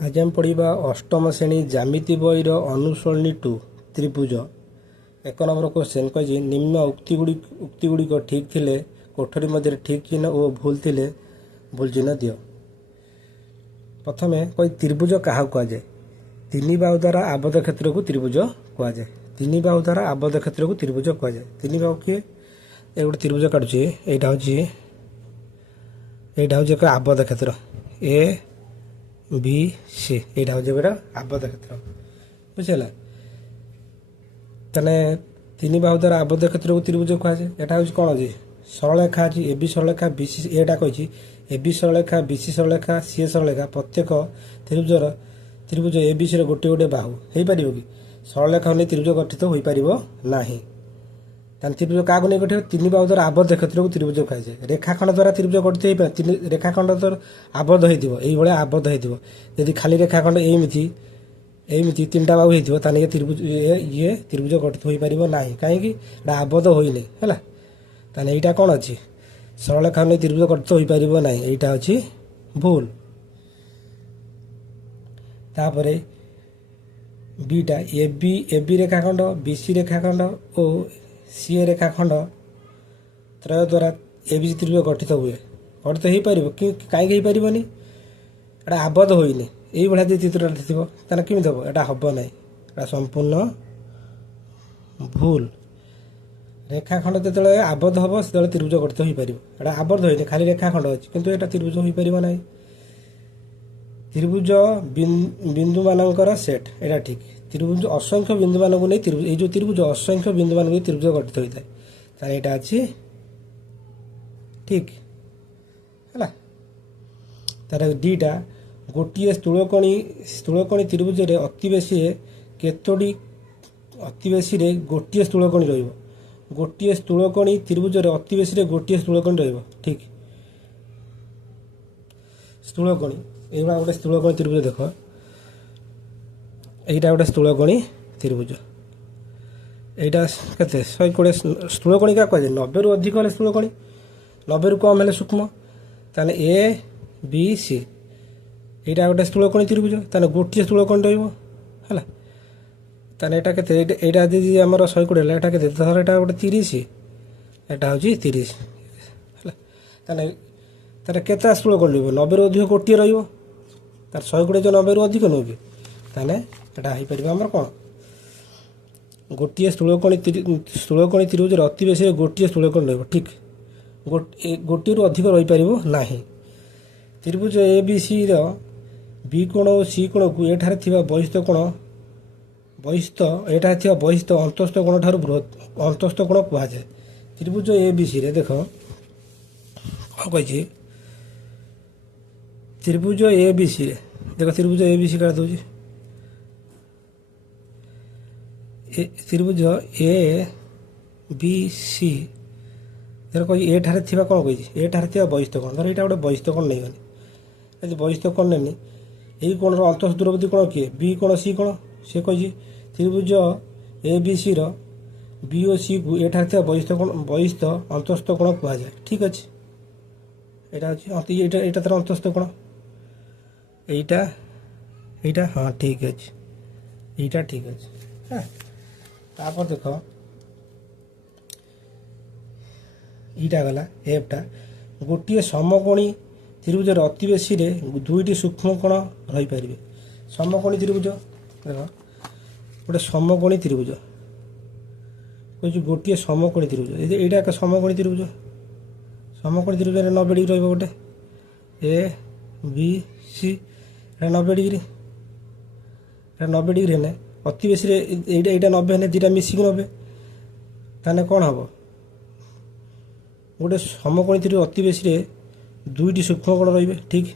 आज आम पढ़ा अष्टम श्रेणी ज्यामिति बईर अनुसरणी टू त्रिभुज। एक नंबर क्वेश्चन कही निम्न उक्ति गुड़िक ठीक थिले कोठरी मध्य ठीक चिन्ह और भूल थिले भूल चिन्ह दियो। प्रथम कही त्रिभुज क्या कहुए तीन बाहु द्वारा आबद्ध क्षेत्र को त्रिभुज कहुए। तीन बाहु द्वारा आबद्ध क्षेत्र को त्रिभुज कहुए। तीन बाहु किए ये गोटे त्रिभुज काटुचे यहाँ हूँ एक आबद्ध क्षेत्र ए बी सी यहाँ हूँ गोटे आबद्ध क्षेत्र बुझेगा। तेने तीन बाहु द्वारा आबद्ध क्षेत्र को त्रिभुज कहुए। यहाँ हूँ कौन अच्छी सरलरेखा अच्छी ए बी सरलरेखा बी सी एटा कही ए बी सरलरेखा बी सी सरलरेखा सी सरलरेखा प्रत्येक त्रिभुज ए बी सी गोटे गोटे बाहु हो पार कि सरलरेखा नहीं त्रिभुज गठित हो पार ना। त्रिभुज क्या नहीं गठित तीन बाहु द्वारा आबद्ध क्षेत्र को त्रिभुज कहुए। रेखाखंड द्वारा त्रिभुज गठित हो तीन रेखाखंड द्वारा आबद्ध हो आबद्ध हो खाली रेखाखंड एमती तीन टा बाहु हो ये त्रिभुज ये त्रिभुज गठित हो पार ना कहीं आबद्ध होने है। यहाँ कौन अच्छी सरलरेखा नहीं त्रिभुज गठित हो पार ना यहाँ अच्छी भूल। तापर बीटा ए बी रेखाखंड बी सी रेखाखंड और सी रेखाखंड त्रय द्वारा ए बी त्रिभुज गठित हुए गठित हो पार कहीं पारनी एटा आबद्ध होने यही भाया जो चित्र थी कमी हम यहाँ हम ना यहाँ संपूर्ण भूल। रेखाखंड जो आबद्ध हम से त्रिभुज गठित हो पार यहाँ आबद्ध होने खाली रेखाखंड अच्छी किंतु यहाँ त्रिभुज हो पार ना। त्रिभुज बिंदु मानकर सेट यहाँ ठीक त्रिभुज असंख्य बिंदु मान को नहीं त्रिभुज ये जो त्रिभुज असंख्य बिंदु मान को त्रिभुज गठित होता है यहाँ अच्छी ठीक है। तार दीटा गोटे स्थूलकोणी त्रिभुज अति बेसी केतोटी अति बेसी गोटे स्थूलकोणी रोटे स्थूलकोणी त्रिभुज अति बेसी गोटे स्थूलकोणी ठीक स्थूलकोणी यहाँ गोटे स्थूलकोणी त्रिभुज देख यहाँ गोटे स्थूलकोणी त्रिभुज यहाँ के 120 स्थूलकोणी क्या कहे 90 रु अधिक है स्थूलकोणी 90 रु कम है सूक्ष्म ताने ए बी सी यहाँ गोटे स्थूलकोणी त्रिभुज ताने गोटे स्थूलकोणी रहा ताने यहाँ के यहाँ यदि आम 120 है यहाँ के धर यहाँ गोटे 30 यहाँ हूँ 30 है ताने तार केता स्थूलकोणी रही 90 रु अधिक गोटे रही तार 120 जो 90 रु अधिक नुह कि ताने यहाँ हो पार आमर कौन गोटे स्थूलकोणी त्रिभुज अति बेसी गोटे स्थूलकोणी रही ठीक गोटे रु अधिक रही पार ना। त्रिभुज ए बी सी बी कोण और सी कोण को एठारे थिबा बहिस्थ कोण एठारे थिबा बहिस्थ अंतस्थ कोण ठारू बृहत अंतस्थ कोण कहुए। त्रिभुज ए बी सी रे देख कौन कही त्रिभुज ए बी सी रे देख त्रिभुज ए बी सी काट दूसरी त्रिभुज ए बी सी धर कही एठारे थिबा कौन कही एठारे थिबा बहिस्थ कोण धर यहाँ गोटे बहिस्थ कोण नहीं गली यदि बहिस्थ कोण नहीं यही कोण अंतस्थ दूरवर्ती कोण किए बी कोण सी कोण सी कही त्रिभुज ए बी सी बी और सी को एठारे थिबा बहिस्थ अंतस्थ कोण कहुए ठीक अच्छे। यहाँ अच्छी यहाँ तर अंतस्थ कोण यहाँ हाँ ठीक अच्छे यहाँ ठीक अच्छे। हाँ तापर देख यहाँ गला एफटा गोटे समकोणी त्रिभुज अति बेसी दुईटी सूक्ष्म कोण रही पारे। समकोणी त्रिभुज देख गोटे समकोणी त्रिभुज कह गोटे समकोणी त्रिभुज यहाँ एक समकोणी त्रिभुज 90 डिग्री रही गोटे A B C 90 degree 90 degree है अति बेसी यहाँ 90 है दुटा मिसिक 90 ताने कौन हम गोटे समकोणी त्रिभुज अति बेसी दुईटी सूक्ष्म कोण रे ठीक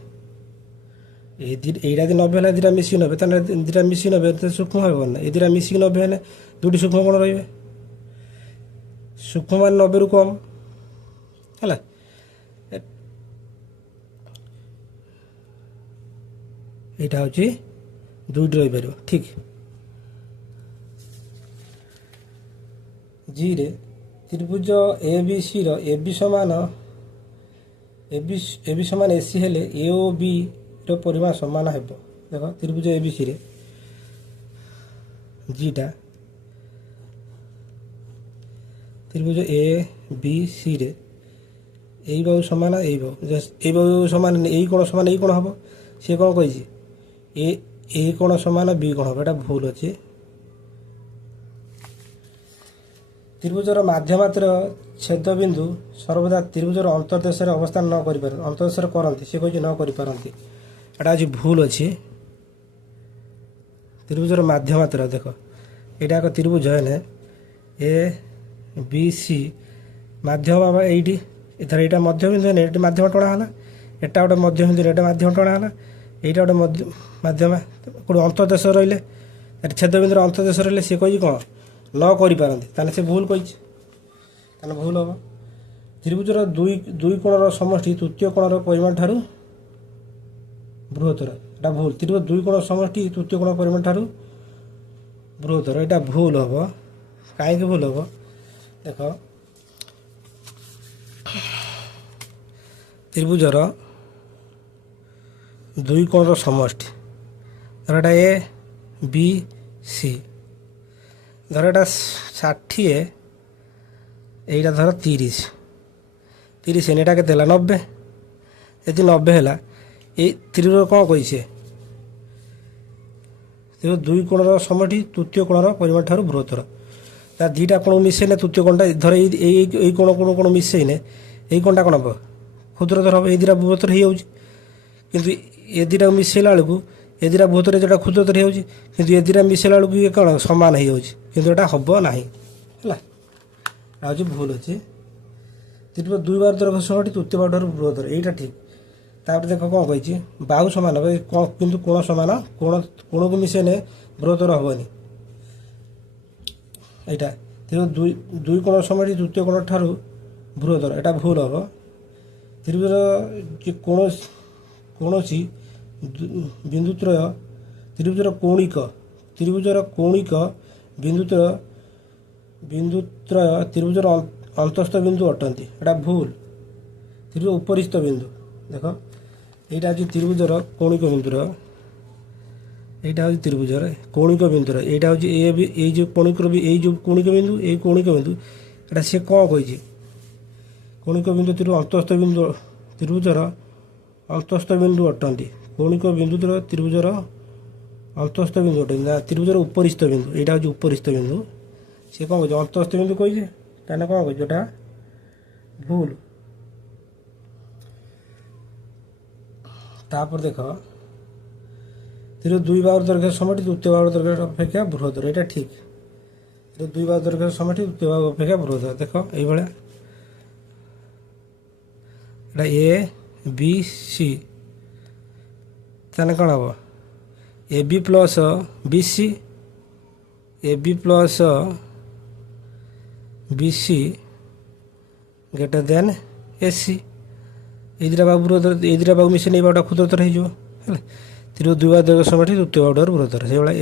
यहाँ 90 है दुटा मिसिक 90 ताने दुटा मिसिक 90 सूक्ष्म होना ये दुटा मिसिक 90 है दुटी सूक्ष्म कोण रे सूक्ष्म मान 90 रु कम है यहाँ हूँ दुईटी रही पार ठीक। जी रे त्रिभुज ए बी सी ए बी समान ए बी समान ए सी हेले ए ओ बी परिमाण समान हेब देख त्रिभुज ए बी सी रे जीटा त्रिभुज ए बी सी रे এই বাহু সমান এই বাহু সমান এই কোণ সমান এই কোণ হব সে কোণ কইছি এই কোণ সমান বি কোণ হবে এটা ভুল আছে ত্রিভুজর মাধ্যমাত্র ছেদবিন্দু সর্বদা ত্রিভুজর অন্তর্দেশে অবস্থান ন করিপার অন্তর্দেশে করতে সে কইছে ন করিপারନ୍ତି এটা হচ্ছে ভুল আছে ত্রিভুজর মাধ্যমাত্র দেখ এটা এক ত্রিভুজ এনে এ বি সি মাধ্যম এইটি এথর এটা মধ্যবিন্দু এনে এটি মাধ্যম টଣା হল এটা গোটে মধ্যবিন্দু এটা মাধ্যম টଣା হল এইটা গোটে মাধ্যম কোটি অন্তর্দেশ রইলে ছেদবিন্দুর অন্তর্দেশ রইলে সে কইছে কোণ ন করিপারନ୍ତି তাহলে সে ভুল কইছে তাহলে ভুল হব ত্রিভুজর দুই কোণর সমষ্টি তৃতীয় কোণর পরিমাণ ঠারু বৃহত্তর এটা ভুল ত্রিভুজ দুই কোণ সমষ্টি তৃতীয় কোণ পরিমাণ ঠারু বৃহত্তর এটা ভুল হব কাହିଁକି ভুল হব দেখ ত্রিভুজর দুই কোণর সমষ্টি ধর এটা এ বি সি ধর এটা 60 এইটা ধর 30 এনে এটা কেতে হল 90 যদি 90 হল এই ত্রিভুজ কম কইছে দুই কোণর সমষ্টি তৃতীয় কোণর পরিমাণ ঠারু বৃহত্তর তা দুইটা কোণ মিশাইলে তৃতীয় কোণটা ধর এই কোণ কোণ মিশাইলে এই কোণটা কোণ হব ক্ষুদ্রতর হব এই দুটা বৃহত্তর হয়ে যাচ্ছে কিন্তু এ দুটা মিশাইলা বেড়ে এ দুটা বৃহত্তর যেটা ক্ষুদ্রতর হয়ে যাচ্ছে কিন্তু এ দুটা মিশাইলা বেড়ে ইয়ে কোণ সমান হয়ে যাচ্ছে কিন্তু এটা হব না হল এটা হচ্ছে ভুল আছে ত্রিভুজ দুই বার দৈর্ঘ্য সমষ্টি তৃতীয় বাহু ঠারু বৃহত্তর এইটা ঠিক তারপরে দেখ কম কইছি বাহু সমান হবে কিন্তু কোণ সমান কোণকে মিশাইলে বৃহত্তর হবনি এইটা দুই কোণ সমষ্টি তৃতীয় কোণ ঠারু বৃহত্তর এটা ভুল হব ত্রিভুজ যে কৌশি বিন্দুত্রয় ত্রিভুজর কৌণিক বিন্দুত্রয় ত্রিভুজর অন্তস্থ বিন্দু অটନ୍ତି এটা ভুল ত্রিভুজ উপরিস্থ বিন্দু দেখ এইটা হচ্ছে ত্রিভুজর কৌণিক বিন্দুর এইটা হচ্ছে ত্রিভুজর কৌণিক বিন্দুর এইটা হচ্ছে এই যে কৌণিক বিন্দু এই কৌণিক বিন্দু এটা সে কম কইছে কৌণিক বিন্দু ত্রিভুজর অন্তস্থ বিন্দু অটନ୍ତି কৌণিক বিন্দুর ত্রিভুজর অন্তস্থ বিন্দু অটନ୍ତି না ত্রিভুজর উপরিস্থ বিন্দু এইটা হচ্ছে উপরিস্থ বিন্দু সে কম কইছে অন্তস্থ বিন্দু কইছে তাহলে কম কইছে ওটা ভুল তারপর দেখ ত্রিভুজ দুই বাহুর দৈর্ঘ্য সমষ্টি তৃতীয় বাহুর দৈর্ঘ্য অপেক্ষা বৃহত্তর এটা ঠিক দুই বাহুর দৈর্ঘ্য সমষ্টি তৃতীয় বাহু অপেক্ষা বৃহত্তর দেখ এইভাবে এটা এ বি সি তাহলে କ'ଣ ହେବ A B plus B C A B plus B C greater than A C এই দুটা বাহু বৃহত্তর এই দুটা বাহু মিশিয়ে এই বাহুটা ক্ষুদ্রতর হয়ে যাব হল ত্রিভুজ দুই বাহু দৈর্ঘ্য সমষ্টি তৃতীয় বাহুটার বৃহত্তর সেইভাবে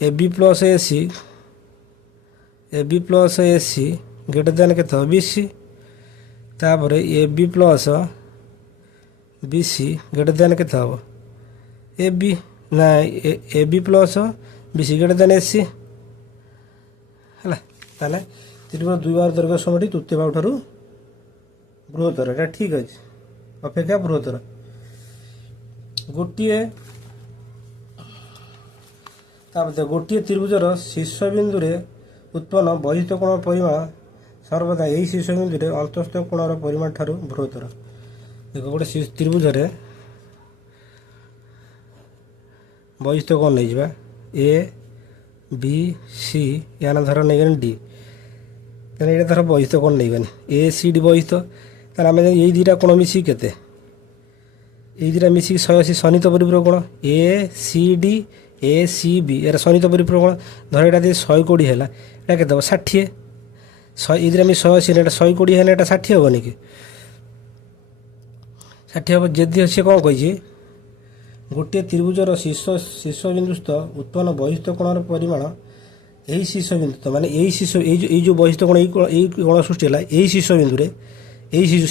A B plus A C greater than কেতে হবে বি সি তারপরে A B plus B C greater than কেতে হবে এ বি না A B plus B C greater than A C হল তাহলে ত্রিভুজ দুই বাহুর দৈর্ঘ্য সমষ্টি তৃতীয় বাহুঠাରୁ বৃহত্তর এটা ঠিক আছে অপেক্ষা বৃহত্তর ଗୋଟିଏ ତ୍ରିଭୁଜର ଶୀର୍ଷବିନ୍ଦୁରେ ଉତ୍ପନ୍ନ ବହିସ୍ଥ କୋଣ ପରିମାଣ ସର୍ବଦା ଏହି ଶୀର୍ଷବିନ୍ଦୁରେ ଅନ୍ତଃସ୍ଥ କୋଣର ପରିମାଣ ଠାରୁ ବୃହତ୍ତର ଦେଖ ଗୋଟେ ତ୍ରିଭୁଜରେ ବହିସ୍ଥ କୋଣ ନେଇଯିବା ଏ বি সি ୟା ନା ଧର ନେଇଗନି ଡି ତାହେଲେ ଏଇଟା ଧର ବହିସ୍ଥ କୋଣ ନେଇଗନି ଏ ସି ଡି ବହିସ୍ଥ ତାହେଲେ ଆମେ ଏଇ ଦୁଇଟା କୋଣ ମିଶିକି କେତେ এই দুটা মিশিকি 180 সনিত পরিপূরক কোণ A C D A C B এর সনিত পরিপূরক কোণ ধর এটা যদি 120 হল এটা কেতে হব 60 এই দুটা আমি 180 এটা 120 হলে এটা 60 হব নাকি 60 হব যদি সে কোণ কইছি গোটিয়ে ত্রিভুজর শীর্ষবিন্দুস্থ উৎপন্ন বহিস্থ কোণর পরিমাণ এই শীর্ষবিন্দু মানে এই যে বহিস্থ কোণ এই কোণ সৃষ্টি হল এই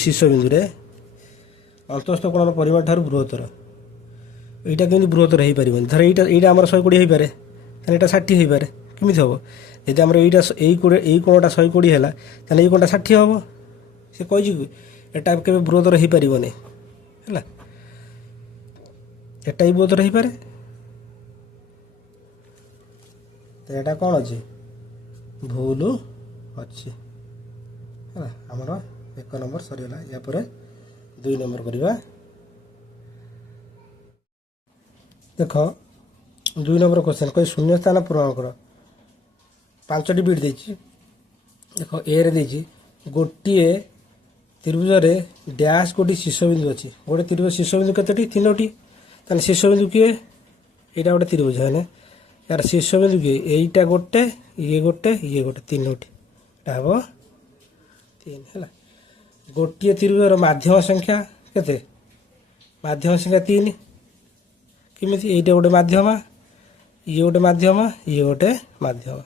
শীর্ষবিন্দুরে অন্তঃস্থ কোণর পরিমাণ ঠাରୁ বৃহত্তর এইটা কিন্তু বৃহত্তর হইপারিবনি। ধর এইটা আমার 120 হইপারে, তাহলে এটা 60 হইপারে। কেମିତି হব? যদি আমরা এই কোণটা 120 ହେଲା তাহলে এই কোণটা 60 হব। ସେ କହିଛି କି ଏଟା କେବେ ବୃହତ୍ତର ହେଇପାରିବନି ହେଲା, ଏଟା ବି ବୃହତ୍ତର ହେଇପାରେ। ତ ଏଟା କ'ଣ ଅଛି? ଭୁଲ ଅଛି ହେଲା। ଆମର 1 ନମ୍ବର ସରିଗଲା। ୟା ପରେ 2 ନମ୍ବର କରିବା। ଦେଖ 2 ନମ୍ବର କ୍ୱେଶ୍ଚନ୍ କହି ଶୂନ୍ୟ ସ୍ଥାନ ପୂରଣ କର। 5ଟି ବିଟ୍ ଦେଇଛି। ଦେଖ ଏରେ ଦେଇଛି ଗୋଟିଏ ତ୍ରିଭୁଜରେ ଡ୍ୟାସ୍ ଗୋଟିଏ ଶୀର୍ଷବିନ୍ଦୁ ଅଛି। ଗୋଟେ ତ୍ରିଭୁଜ ଶୀର୍ଷବିନ୍ଦୁ କେତୋଟି? 3ଟି। ତାହେଲେ ଶୀର୍ଷବିନ୍ଦୁ କିଏ? ଏଇଟା ଗୋଟେ ତ୍ରିଭୁଜ ହେଲେ यार शीर्षबिंदु किए? एईटा गोटे, ये गोटे, ये गोटे, 3टी। हम 3 है। गोटे त्रिभुजर माध्यम संख्या केते? माध्यम संख्या 3। किमिति? एईटा गोटे माध्यम, ये गोटे माध्यम, ये गोटे माध्यम।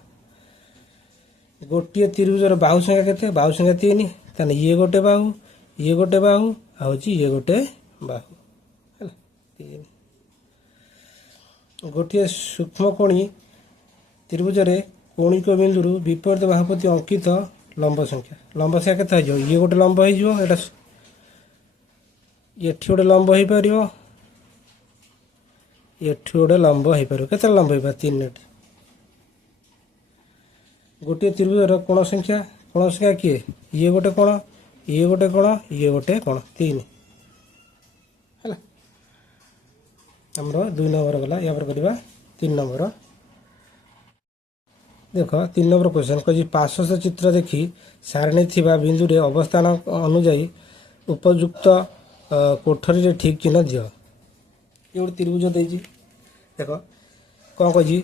गोटे त्रिभुजर बाहु संख्या केते? बाहु संख्या 3। ताने ये गोटे बाहु, ये गोटे बाहु, आउची ये गोटे बाहु है 3। गोटे सूक्ष्मकोणी त्रिभुजरे कोणिक बिंदु विपरीत बाहु प्रति अंकित लंब संख्या। लंब संख्या केते हो? ये गोटे लंब हो, एटा एठी गोटे लंब हो पारिबो, एठी गोटे लंब हो पारिबो। केते लंब हो पार? 3टी। गोटे त्रिभुजर कोण संख्या? कोण संख्या किए? ये गोटे कोण, ये गोटे कोण, ये गोटे कोण, 3 है। हमरो 2 नंबर गला। या पर करबा 3 नंबर। देखो 3 नंबर क्वेश्चन कहि पार्श्व चित्र देखि सारणी थिबा बिंदु रे अवस्थान अनुसार उपयुक्त कोठरी रे ठीक चिन्ह दियो। ये गोटे त्रिभुज देछि। देखो कोन कहि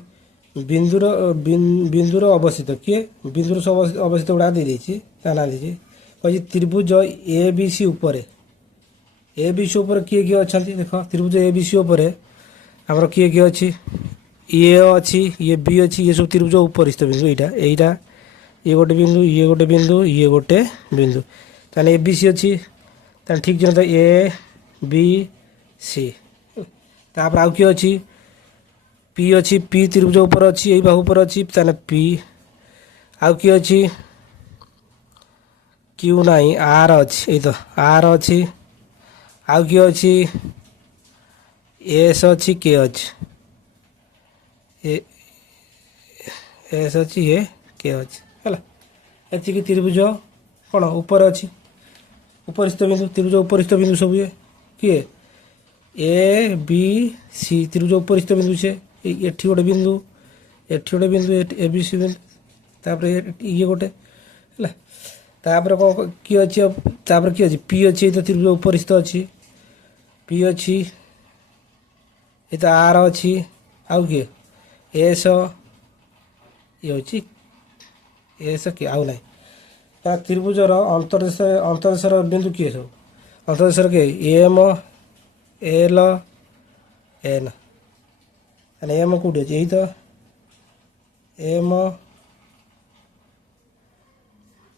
बिंदुर अवस्थित किए? बिंदुर अवस्थित गुड़ा दे देछि, ताना देछि। कहि त्रिभुज ए बी सी ऊपर, ए बी सी ऊपर किए किए अछंती? देखो त्रिभुज ए बी सी ऊपर हमर किए किए अछि? ए अछि, ये बी अछि, ये सब त्रिभुज उपरिस्थ बिंदु। एइटा ये गोटे बिंदु, ये गोटे बिंदु, ये गोटे बिंदु। ताने ए बी सी अछि, ताने ठीक जन ए बी सी। तापर आउ किए अछि? पी अछि, पी त्रिभुज ऊपर अछि, एई बाहु ऊपर अछि, ताने पी। आउ किए अछि? क्यू नाही, आर अछि, एई तो आर अछि। आउ किए अछि? एस अछि, के अछि, एस अछि, ये के अछि हैला। एति कि त्रिभुज कोन ऊपर अछि, उपरिस्थ बिंदु। त्रिभुज उपरिस्थ बिंदु सब ये किए? ए बी सी त्रिभुज उपरिस्थ बिंदु छे। एठी गोटे बिंदु, एठी गोटे बिंदु, ए बी सी बिंदु, तापर ये गोटे हैला। तापर कोन कि अछि? तापर कि अछि? पी अछि, तो त्रिभुज उपरिस्थ अछि, पी अछि, ये तो आर अछि। आउ किए? एस, ये होची एस कि आउ नाही। ता त्रिभुजर अंतरदेशर बिंदु किए सब? अंतरदेशर के? M, L, N. अने एम कोठी अछि? एई तो एम,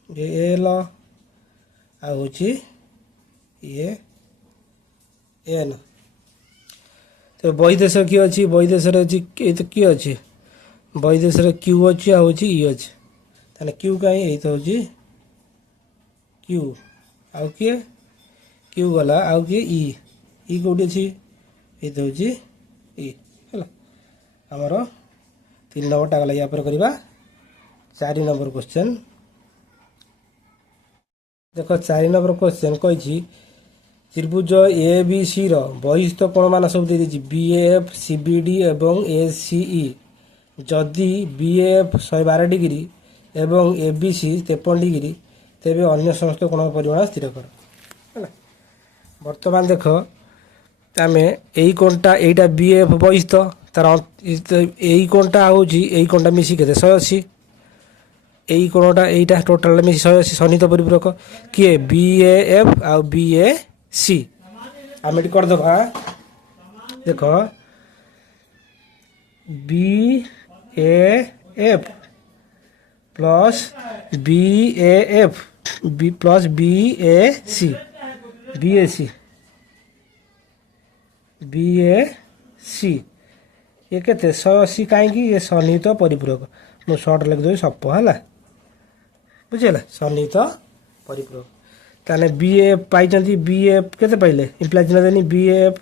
ये एल, आ होची ये एन। तो बहिदेश किए अछि? बहिदेशर अछि, ए तो किए अछि? बहिदेशर क्यू अछि, आ होची ई अछि। ताने क्यू काई? एई तो होची क्यू। आउ किए? क्यू गला, आउ किए? ई कोठी अछि? एई तो होची ई हैला। हमरो 3 नंबर टा गला। या पर करबा 4 नंबर क्वेश्चन। देखो 4 नंबर क्वेश्चन कहिछि त्रिभुज ए बी सी रो बहिस्थ कोण मान सब दे दिछि B F C B D एवं ए सी ई। जदि बी एफ 112 डिग्री एवं ए बी सी 53 डिग्री तेबे अन्य समस्त कोण परिमाण स्थिर कर हैला। वर्तमान देख आमे एई कोणटा एईटा बी एफ बहिस्थ तार एई कोणटा होछि एई कोणटा मिसी केते 180। एई कोणटा एईटा टोटल मिसी 180 सन्निहित परिपूरक किए बी ए एफ आ बी ए सी। आम एटी कर दबा देख B A F plus B A F B plus B A C B A C B A C ये केते 180 कहीं ये सन्निहित परिपूरक मु सर्ट लिखिदेवी सप है बुझेगा सन्निहित परिपूरक ताने बी एफ पाई बी एफ केते पाइले इम्प्लाय चिन्ह देनी बी एफ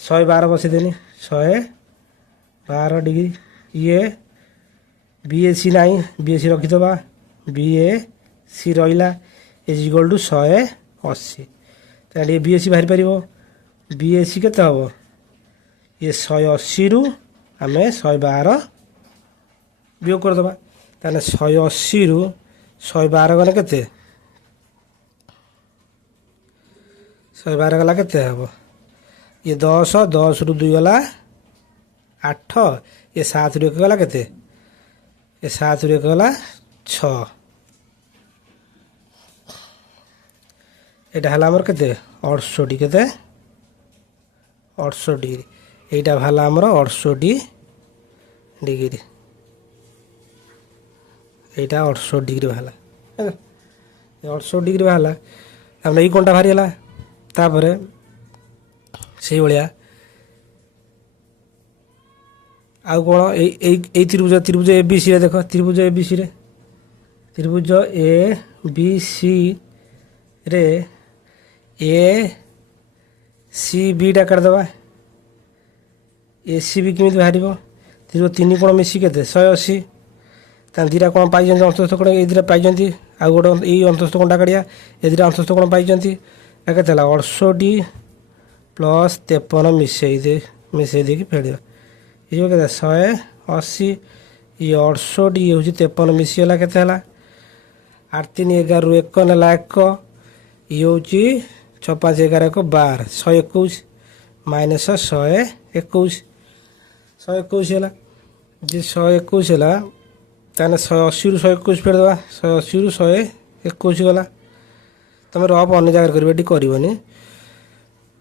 112 बसईदेनी 112 डिग्री ये बी ए सी ना B A C रखीदबा B A सी रहा इज इक्वल टू 180 ताले बी ए सी बाहरी पार बी ए सी केते हम ये 180 रु आम 112 वियोग करदे ताने 180 रु 112 गले केते 112 गला केते हम ये 10 10 रु 2 गला 8 ये 7 रु 1 गला केते ये 7 रु 1 गला 6 এটা হল আমার কেতে 68 কেতে 68 ডিগ্রি এইটা হল আমার 68 ডিগ্রি এইটা 68 ডিগ্রি হল 68 ডিগ্রি হল আমরা এই কোণটা বাহারি হলা তারপরে সেই ভলিয়া ଆଉ କ'ଣ ଏଇ ତ୍ରିଭୁଜ ଏ ବି ସି ରେ ଦେଖ ତ୍ରିଭୁଜ ଏ ବି ସି ରେ ତ୍ରିଭୁଜ ଏ ବି ସି ରେ ए सी बीटा काटिदेवा ए सी भी केमी बाहर त्रिभुज 3 कोण मिसी के 180 दीटा कोण पाई अंतस्थ कोण ये दीटा पाई आउ गोटे ये अंतस्थ कोणटा काढ़िया ए दीटा अंतस्थ कोण पाई के 68 प्लस 53 मिसई दे फेड़ ये जो के 180 ये 68 ये हूँ 53 मिसीगला के 8 3 11 रु 1 नेला 1 ये हूँ 6 5 11 1 12 121 माइनस 121 है जी 121 है ताने 180 रु 121 फेर देवा 180 रु 121 गला तुम रफ अन्य जगह करनी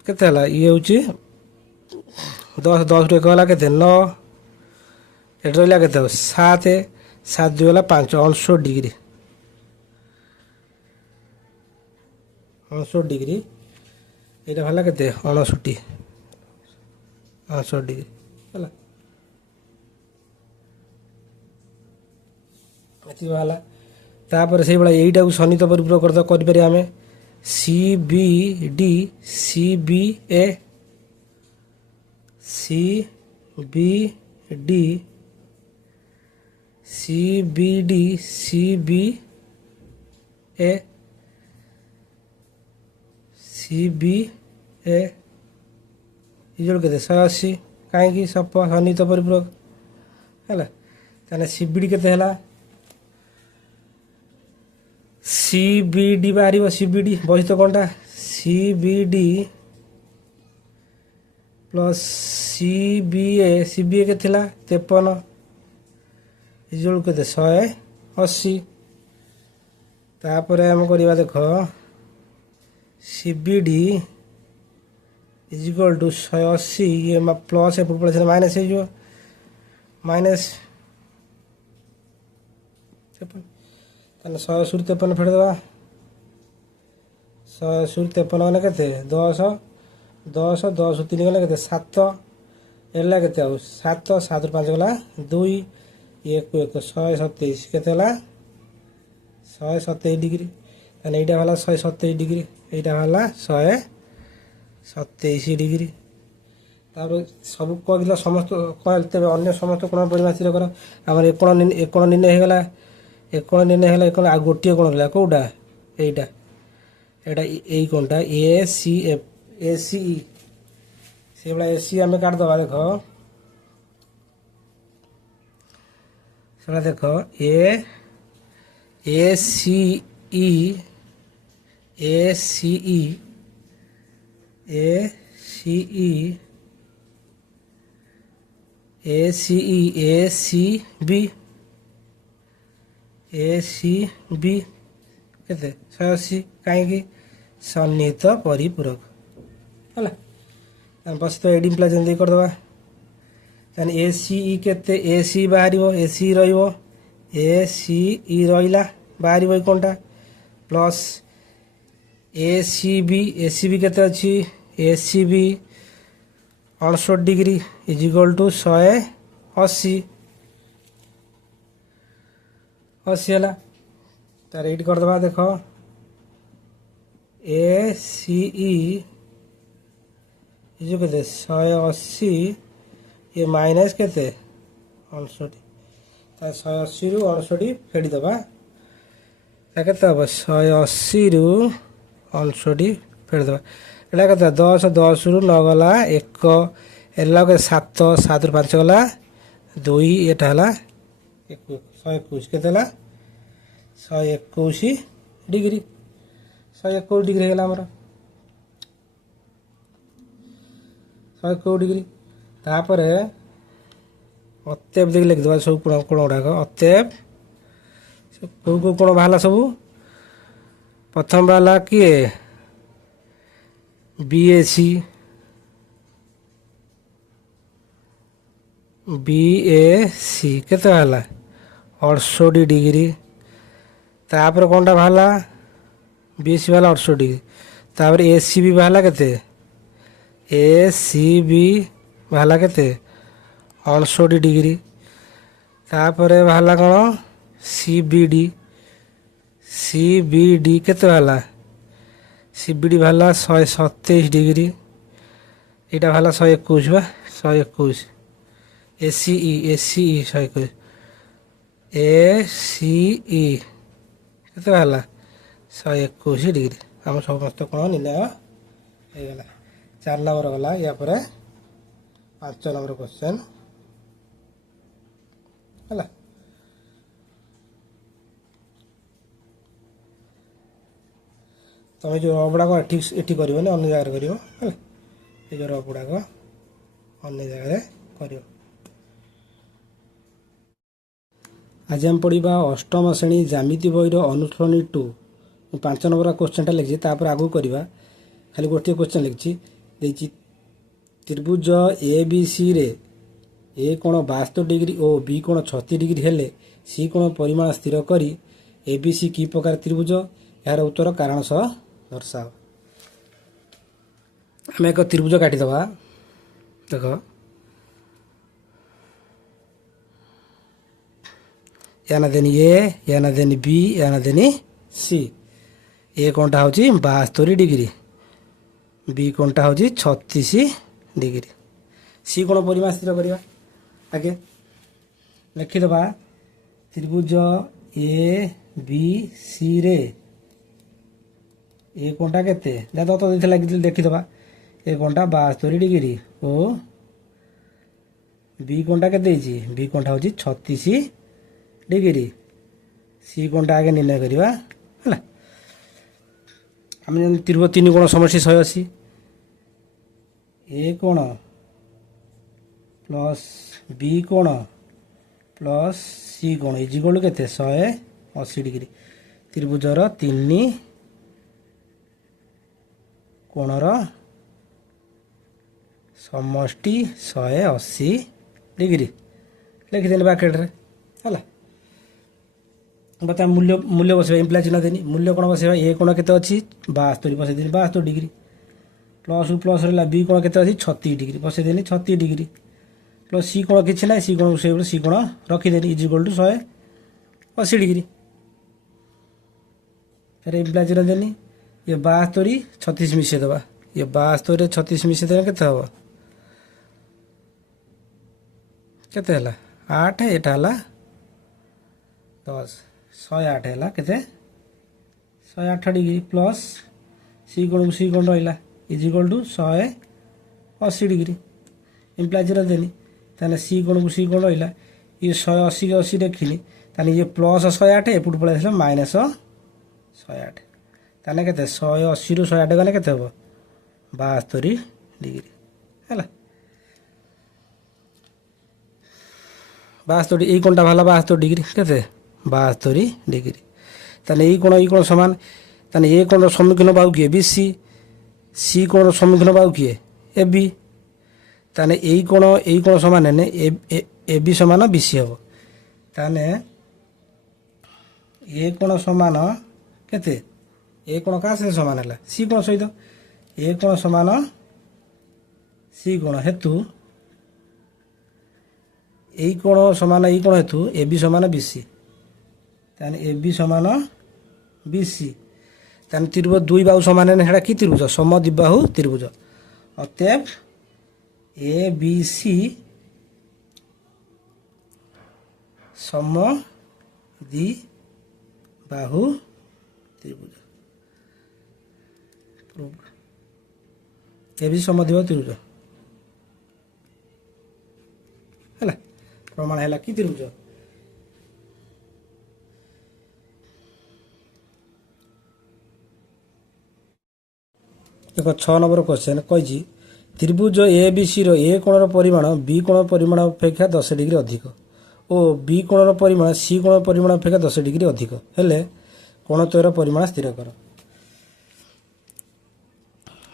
केते ये हूँ 10 10 रु 1 गला के 9 एट रहा के 7 7 2 गला 5 69 डिग्री 69 डिग्री यहाँ भाला के 69 डिग्री है भाला तापर से भाई यहीटा को सन्निहित परिपूरक कर आम C B D C B A C B D C B D C B A C B A जोड़ के 180 कहीं सप सन्निहित परिपूरक है ताने सी बी डी के सी बी डी बाहर सी बी डी बहित कौनटा C B D plus C B A के 53 जोड़ के 180 तापर आम करवा देख C B D is equal to 180 ये प्लस पड़े माइनस हो माइनस 180 रु 53 फेड़ देवा 180 रु 53 गले के 10 10 10 3 गले के 7 एला के 7 7 5 गला 2 1 1 127 के 127 डिग्री ताने एटा वाला 127 डिग्री एटा वाला 127 डिग्री तापर सब कहला समस्त कहते अन्य समस्त कोण परिमाण स्थिर कर आम एक कोण निर्णय होगा एक कोण निर्णय है एक आ गोटे कोण रहा कौटा यहीटा यहाँ यही कोणटा ए सी एफ ए सी ई से भाई ए सी आम काटिदेवा देख से देख ए C E A C E A C E A C E A C B A C B के 180 कहीं सन्निहित परिपूरक है बस तो एड इम्प्लाय जल्दी करदे ए सी ई के ए सी बाहर ए सी ई रहा बाहर कौनटा प्लस ए सी बी के अच्छी ए सी बी अणसठ डिग्री इज इक्वल टू 180 है तार एट करदे देख ए सी जो के 180 ये माइनस के 69 180 रु 69 फेड़ीदे के 180 रु 69 फेड़ीदे एटा के 10 10 रु 9 गला 1 एला के 7 7 रु 5 गला 2 एटा हला 121 के 121 डिग्री 121 डिग्री है आमर 121 डिग्री तापर अतएव देख लिखिद सब कोण गुड़ाक अतएव कौ कोण बाहर सब प्रथम बाहर किए बीएसी केते बाहर 68 डिग्री तापर कौन टा बाहर बीएसी बाहर 68 डिग्री तापर एसी भी बाहर केते एसीबी बाहर केते 68 डिग्री तापर बाहर कौन सीबीडी केते बाहर सीबीडी बाहर 127 डिग्री यहाँ बाहर 121 बा 121 एसीई 121 एसीई केते बाहर 121 डिग्री आम समस्त कोण निर्णय होगा 4 नंबर गला या 5 नंबर क्वेश्चन है तुम जो र गुड़ाक ठीक ये कर अन्य जगह कर जो र गुड़ाक अन्य जगह कर आज आम पढ़ा अष्टम श्रेणी ज्यामिति बहीर अनुसरणी 2 5 नंबर क्वेश्चन लिखी तापर आगू करवा खाली गोटे क्वेश्चन लिखी त्रिभुज ए बी सी रे ए कोण 72 डिग्री और बी कोण 36 डिग्री हेले सी कोण परिमाण स्थिर करी ए बी सी की प्रकार त्रिभुज यार उत्तर कारण सह दर्शाओ आम एक त्रिभुज काटिदवा देख या ना देनी ए या ना देनी बी या ना देनी सी ए कोणटा हूँ 72 डिग्री बी कोणटा हूँ 36 डिग्री सी कोण परिमाण स्थिर करवा आगे लिखिदबा त्रिभुज ए बी सी रे ए कोणटा केते जा तो देखिदबा ए कोणटा 72 डिग्री और बी कोणटा केते बी कोणटा हूँ 36 डिग्री सी कोणटा आगे निर्णय करवा है आम त्रिभुज 3 कोण समष्टि 180 ए कोण प्लस बी कोण प्लस सी कोण इज इक्वल टू केते 180 डिग्री त्रिभुजर 3 कोणर समष्टि 180 डिग्री लिखिदेनी ब्रैकेट रे है बता मूल्य मूल्य बसवा इम्प्लाय चिन्ह देनी मूल्य कोण बसवा ए कोण केते अच्छी 72 बसैदेनी 72 डिग्री प्लस प्लस रहा बी कोण केते अच्छी 36 डिग्री बसैदेनी 36 डिग्री प्लस सी कोण किसी ना सी कोण से सी कोण रखीदेनी इज इक्वल टू 180 डिग्री फिर इम्प्लाय चिन्ह देनी ये 72 36 मिसई दबा ये 72 36 मिसई देने केते हम केते हला 8 एटा हला 10 108 है केते 108 डिग्री प्लस सी कोण रहा is equal to 180 degree imply zero देनी ताने सी कोण रहा ये 180 के 80 देखिली ताने ये प्लस 108 एपट पड़े माइनस 108 ताने केते 180 रु 108 गले केते हम 72 डिग्री है 72 ये कोणटा भाला 72 डिग्री केते 72 डिग्री ताने ये कोण समान ताने ये कोण सम्मुखीन बाहु किए बी सी कोण सम्मुखीन बाहु किए ए बी ताने यही कोण समान है ए बी समान बी सी हम ताने ये कोण समान केते ए कोण क्या से समान है सी कोण सहित ए कोण समान सी कोण हेतु এই কোণ সমান এই কোণ হেতু এ বি সমান বিসি তাহলে এ বি সমান বিসি তাহলে ত্রিভুজ দুই বাহু সমান সেটা কি ত্রিভুজ সমদ্বিবাহু ত্রিভুজ অতএব এ বি সি সমদ্বিবাহু ত্রিভুজ এ বি সমদ্বিবাহু ত্রিভুজ ହେଲା ପ୍ରମାଣ ହେଲା କି ତ୍ରିଭୁଜ ଦେଖ 6 ନମ୍ବର କ୍ୱେଶ୍ଚନ କହିଛି ତ୍ରିଭୁଜ ଏ ବି ସି ର ଏ କୋଣର ପରିମାଣ ବି କୋଣ ପରିମାଣ ଅପେକ୍ଷା 10 ଡିଗ୍ରୀ ଅଧିକ ଓ ବି କୋଣର ପରିମାଣ ସି କୋଣ ପରିମାଣ ଅପେକ୍ଷା 10 ଡିଗ୍ରୀ ଅଧିକ ହେଲେ କୋଣଦ୍ୱୟର ପରିମାଣ ସ୍ଥିର କର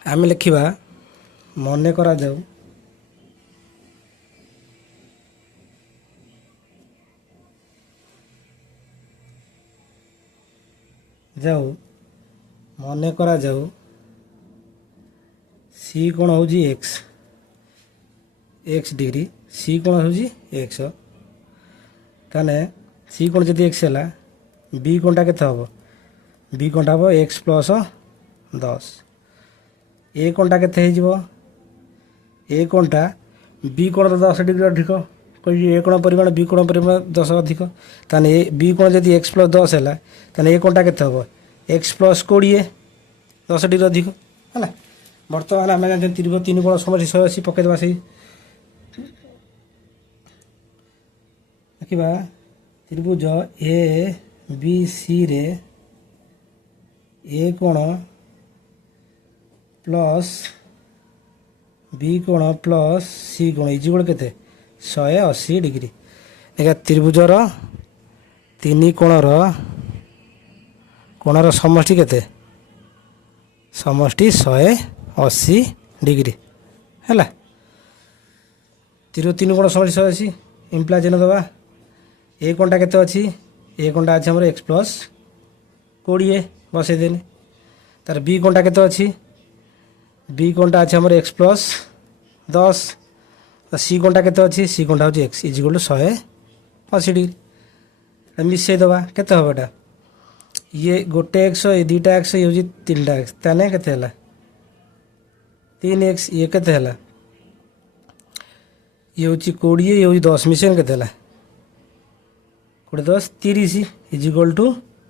ଆମେ ଲେଖିବା ମନେ କରାଯାଉ ମନେ କରାଯାଉ सी कोण हूँ एक्स एक्स डिग्री सी कोण हूँ एक्स ताने सी कोण जब एक्स है बी कोणटा के हम बी कोणटा हम एक्स प्लस 10 ए कोणटा के ए कोणटा बी कोण 10 डिग्री अधिक कही ए कोण परिमाण बी कोण परिमाण 10 अधिक ताने बी कोण जब एक्स प्लस 10 है ताने ए कोणटा के हम एक्स प्लस 20 10 डिग्री अधिक है बर्तमान आम जानते त्रिभुज तीन कोण समष्टि 180 पकईदेवा से देखा त्रिभुज ए बी सी रे ए कोण प्लस बी कोण प्लस सी कोण इजिकल के 180 डिग्री देखा त्रिभुजर तीन कोणर समष्टि के समष्टि 180 डिग्री है त्रिभुज तीन कोण समष्टि 180 इम्प्लाय चिन्ह दबा ए कोणटा के अच्छी ए कोणटा अच्छे आम एक्स प्लस 20 बसईदेनि तार बी कोणटा के अच्छी बी कोणटा अच्छे आम एक्स प्लस 10 सी कोणटा के अच्छी सी कोणटा हूँ एक्स इजिकल 180 डिग्री मिसई दबा के हम एटा ये गोटे एक्स ये दुटा एक्स ये हूँ 3टा एक्स ताने के 3x ये के ये हूँ 20 ये हूँ 10 मिशन के 20 10 30 इजिकल टू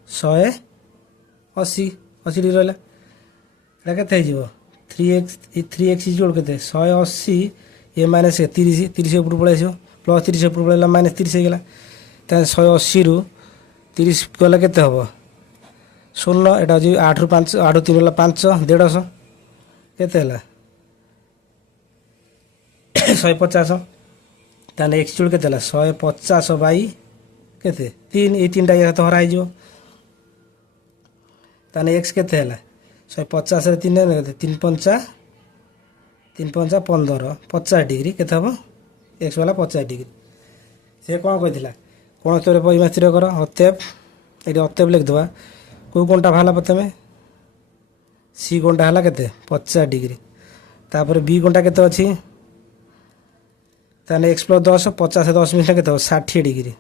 180 डिग्री रहा के 3x इजिकल के 180 ये माइनस 30 ऊपर पलि आस प्लस 30 ऊपर पलैला माइनस 30 होगा 180 रु 30 गले के हम 0 एटा हूँ 8 रु 5 8 रु 3 है 5 150 के 150 ताने एक्स चूड़ के 150 बाई के 3 ये 3टा तो हर ताने एक्स के 150 3 3 5 3 5 15 50 डिग्री के हम एक्स वाला 50 डिग्री से कौन कही कौन तोर परिमाण स्थिर कर अतएब ये अतएब लिखिदेवा कौ कोणटा बाहर प्रथम सी कोणटा है के 50 डिग्री तापर बी कोणटा के अच्छी ताने एक्स प्लस 10 50 10 मिनट के 60 डिग्री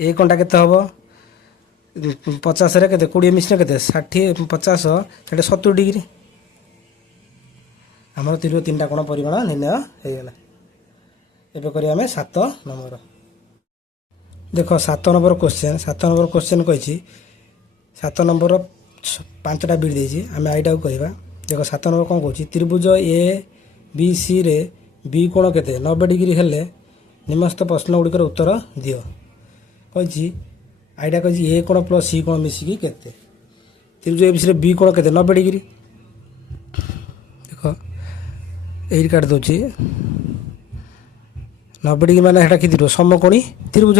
ए कोणटा के हम 50 के 20 मिनट के 60 50 से 70 डिग्री आमर त्रिभुज 3टा कोण परिमाण निर्णय होगला एवं करें 7 नंबर देख 7 नंबर क्वेश्चन कही 7 नंबर 5टा बिट देती आम आईटा कहवा देख 7 नंबर कौन कौन त्रिभुज ए बी सी रे बी कोण के 90 डिग्री हेले निम्नस्थ प्रश्न गुड़िकर उत्तर दियो कही आईटा कही ए कोण प्लस सी कोण मिसिकी केते त्रिभुज ए बी सी रे बी कोण के 90 डिग्री देख यही काट दूची 90 डिग्री माने हेटा कि समकोणी त्रिभुज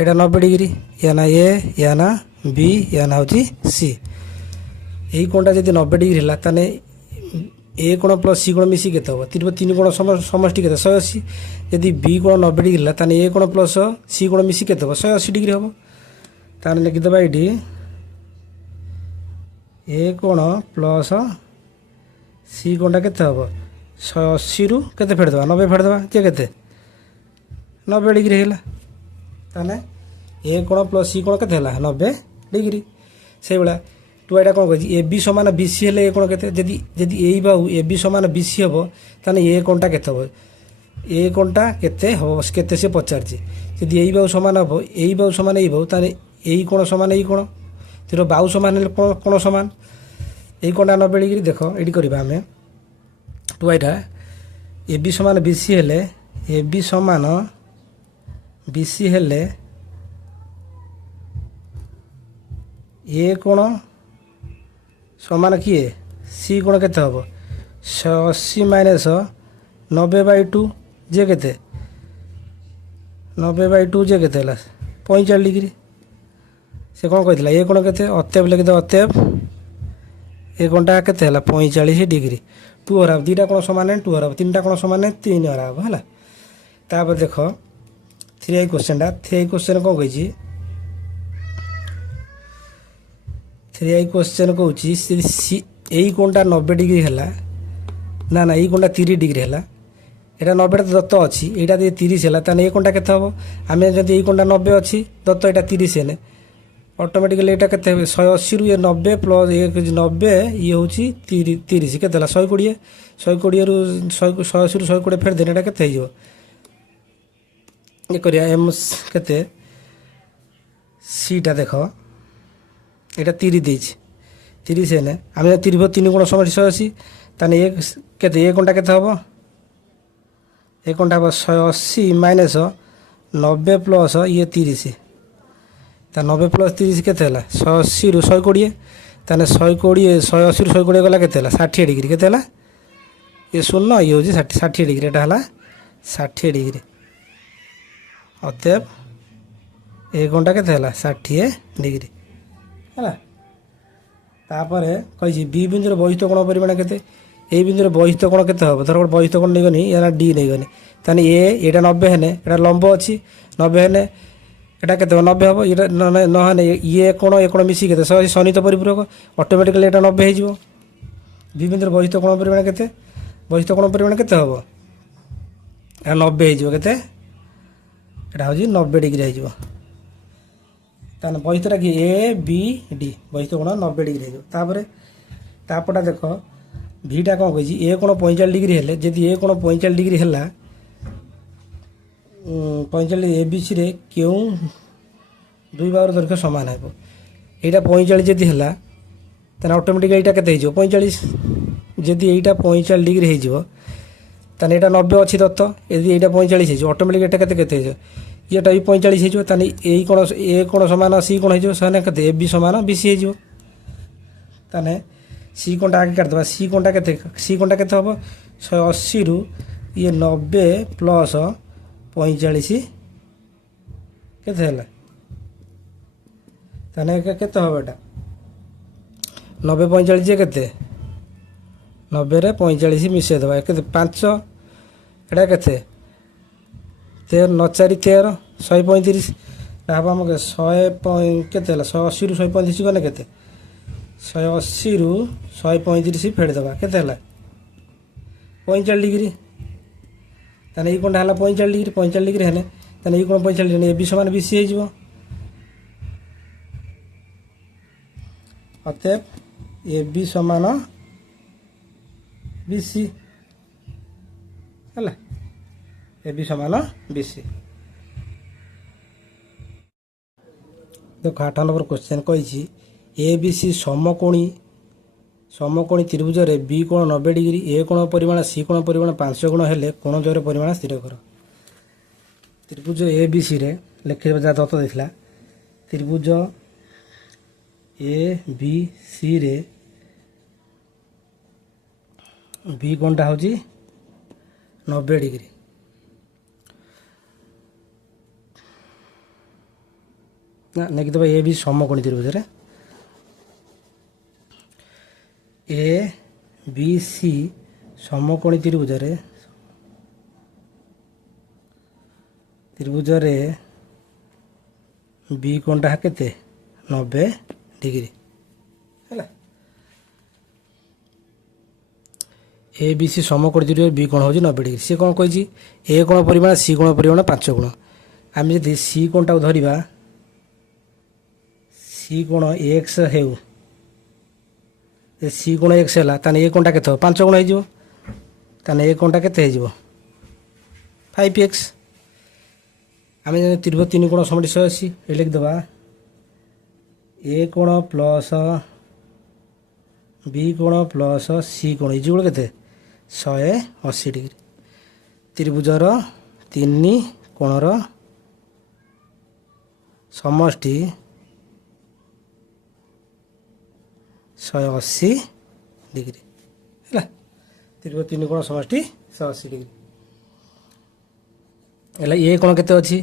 एटा 90 डिग्री या ना ए या ना बी या ना हूँ सी यही कोणटा जब 90 डिग्री है ताने ए कोण प्लस सी कोण मिसी के हम त्रिभुज 3 कोण समष्टि के 180 यदि बी कोण 90 डिग्री है ताने ए कोण प्लस सी कोण मिसी के 180 डिग्री हम ताने लिखिदेवा ये ए कोण प्लस सी कोणटा केते हम 180 रु केते फेरदेवा 90 फेरदेवा जे केते 90 डिग्री है ताने ए कोण प्लस सी कोण केते हला 90 डिग्री से भाया टू एटा कौन कही ए बी समान बी सी हेले ए कोण केते जदि जदि ए बाहु ए बी समान बी सी हम ताने ए कोणटा केते हम ए कोणटा केते हम केते से पचारछि जदि ए बाहु समान हम ए बाहु समान ए बाहु ताने ए कोण समान ए कोण तेरो बाहु समान हेले कोण समान ए कोणटा 90 डिग्री देख एडी करबा हमें टू एटा ए बी समान बी सी हेले ए बी समान बी सी हेले ए कोण समान किए सी कोण केते हम 180 माइनस 90/2 जे केते 90/2 जे केते हला 45 डिग्री से कौन कहला ए कोण केते अतएव लिखिदे अतएव ए कोणटा केते हला 45 डिग्री टू हराब दीटा कोण समान है टू हराब तीनटा कोण समान है तीन हराब हला तापर देख 3i क्वेश्चन कौन कही 3i क्वेश्चन कहूँ यही कोणटा 90 डिग्री है ना ना यही कोणटा 30 डिग्री है यहाँ 90 तो दत्त अच्छी यहाँ 30 है ताने ये कोणटा केते हम आम जब यही कोणटा 90 अच्छी दत्त यहाँ 30 है ऑटोमेटिकली यहाँ केते 180 रु 90 प्लस 90 ये हूँ 30 के 120 120 रु 180 रु 120 फेर देने के ये करिया एम केते सीटा देख এটা 30 ଦେଇଛି 30 ହେନେ ଆମେ 30 3 ଗୁଣ ସମାନ 180 ତାନେ କେତେ ଏ কোণটা କେତେ ହେବ ଏ কোণটা ହେବ 180 ମାଇନସ୍ 90 ପ୍ଲସ୍ ଇଏ 30 ତା 90 ପ୍ଲସ୍ 30 କେତେ ହେଲା 180 ରୁ 120 ତାନେ 120 180 ରୁ 120 ଗଲା କେତେ ହେଲା 60 डिग्री କେତେ ହେଲା ये शून्य ये होची 60 डिग्री एटा हला 60 डिग्री अतएव ए कोणटा केते हला 60 डिग्री है तापर कही बी बिंदुर बहिष्ठ कोण परिमाण केते ए बिंदुर बहिष्ठ कोण केते हम धर गोटे बहिष्ठ कोण नहीं या डी नहीं गनी ताने एटा 90 हेने एटा लंब अच्छी 90 हेने एटा केते 90 हम ये नहने ये कोण मिसी केते सनित परिपूरक ऑटोमेटिकली एटा 90 हो जिवो बी बिंदुर बहिष्ठ कोण परिमाण केते बहिष्ठ कोण परिमाण केते हम एटा 90 हो जिवो केते एटा हो 90 डिग्री हो जिवो ताने बहिष्ठटा कि ए बी डी बहिष्ठ कोण 90 डिग्री हो तापरे तापटा देख भीटा कौन कही ए कोण 45 डिग्री हेले जदि ए कोण 45 डिग्री है 45 ए बी सी रे क्यों दुई बार दैर्घ्य सामान है यहाँ 45 जदि है ताने ऑटोमेटिक यहाँ केते हो 45 जदि यहाँ 45 डिग्री हो ताने यहाँ 90 अच्छी दत्त यदि यहाँ 45 हो ऑटोमेटिक यहाँ केते हो ये भी 45 हो ताने यही कोण ए कोण समान सी कोण हो साने केते ए बी समान बी सी हो ताने सी कोणटा आगे काटिदेवा सी कोणटा केते हम 180 रु ये 90 प्लस 45 केते हला ताने केते हम एटा 90 45 जे केते 90 रे 45 मिसई देवा केते 5 एटा केते 13 9 4 13 135 हम आमके 100 केते हला 180 रु 135 गने केते 180 रु 135 फेड़ देवा केते हला 45 डिग्री ताने ये कोणटा हला 45 डिग्री हेने ताने ये कोण 45 डिग्री ए बी समान बी सी हो जिवो अतएव ए बी समान बी सी हला ए बी समान बी सी देखो 8 नंबर क्वेश्चन कही ए बी सी समकोणी त्रिभुज रे बी कोण 90 डिग्री ए कोण परिमाण सी कोण परिमाण 5 गुण हेले कोण द्वयर परिमाण स्थिर कर त्रिभुज ए बी सी रे लेखिबा जा दत्त देखला त्रिभुज ए बी सी रे बी कोणटा होची 90 डिग्री ना लिखिदेव ए बी समकोणी त्रिभुज रे ए बी सी समकोणी त्रिभुज रे बी कोणटा केते 90 डिग्री है ए बी सी समकोण बी कोण हो 90 डिग्री सी कौन कही ए कोण परिमाण सी कोण परिमाण 5 गुण आम जदि सी कोणटा धरिबा सी कोण एक्स हेउ सी कोण एक्स है ताने ए कोणटा केते 5 गुण हो ताने ए कोणटा केते हो 5x आम त्रिभुज 3 कोण समष्टि 180 ये लिखिदेवा ए कोण प्लस बी कोण प्लस सी कोण इजुगुण केते 180 डिग्री त्रिभुजर 3 कोणर समष्टि 180 डिग्री है त्रिभुज 3 कोण समष्टि 180 डिग्री है ए कोण केते अछि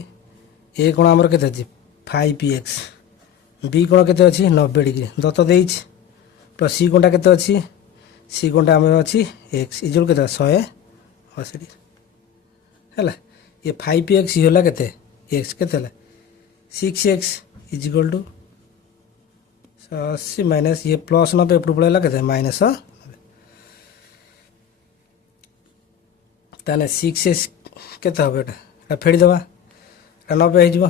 ए कोण हमर केते अछि 5px बी कोण केते अछि 90 डिग्री दत्त देइछ प्लस सी कोणटा केते अछि सी कोणटा हमर अछि x इजुल केते 180 डिग्री है ये 5px होला केते x केते होला 6x is equal to 80 minus ये प्लस 90 एपटू पड़ेगा केते माइनस 90 ताने 6x केते हो बेटा फेड़ी दबा 90 हो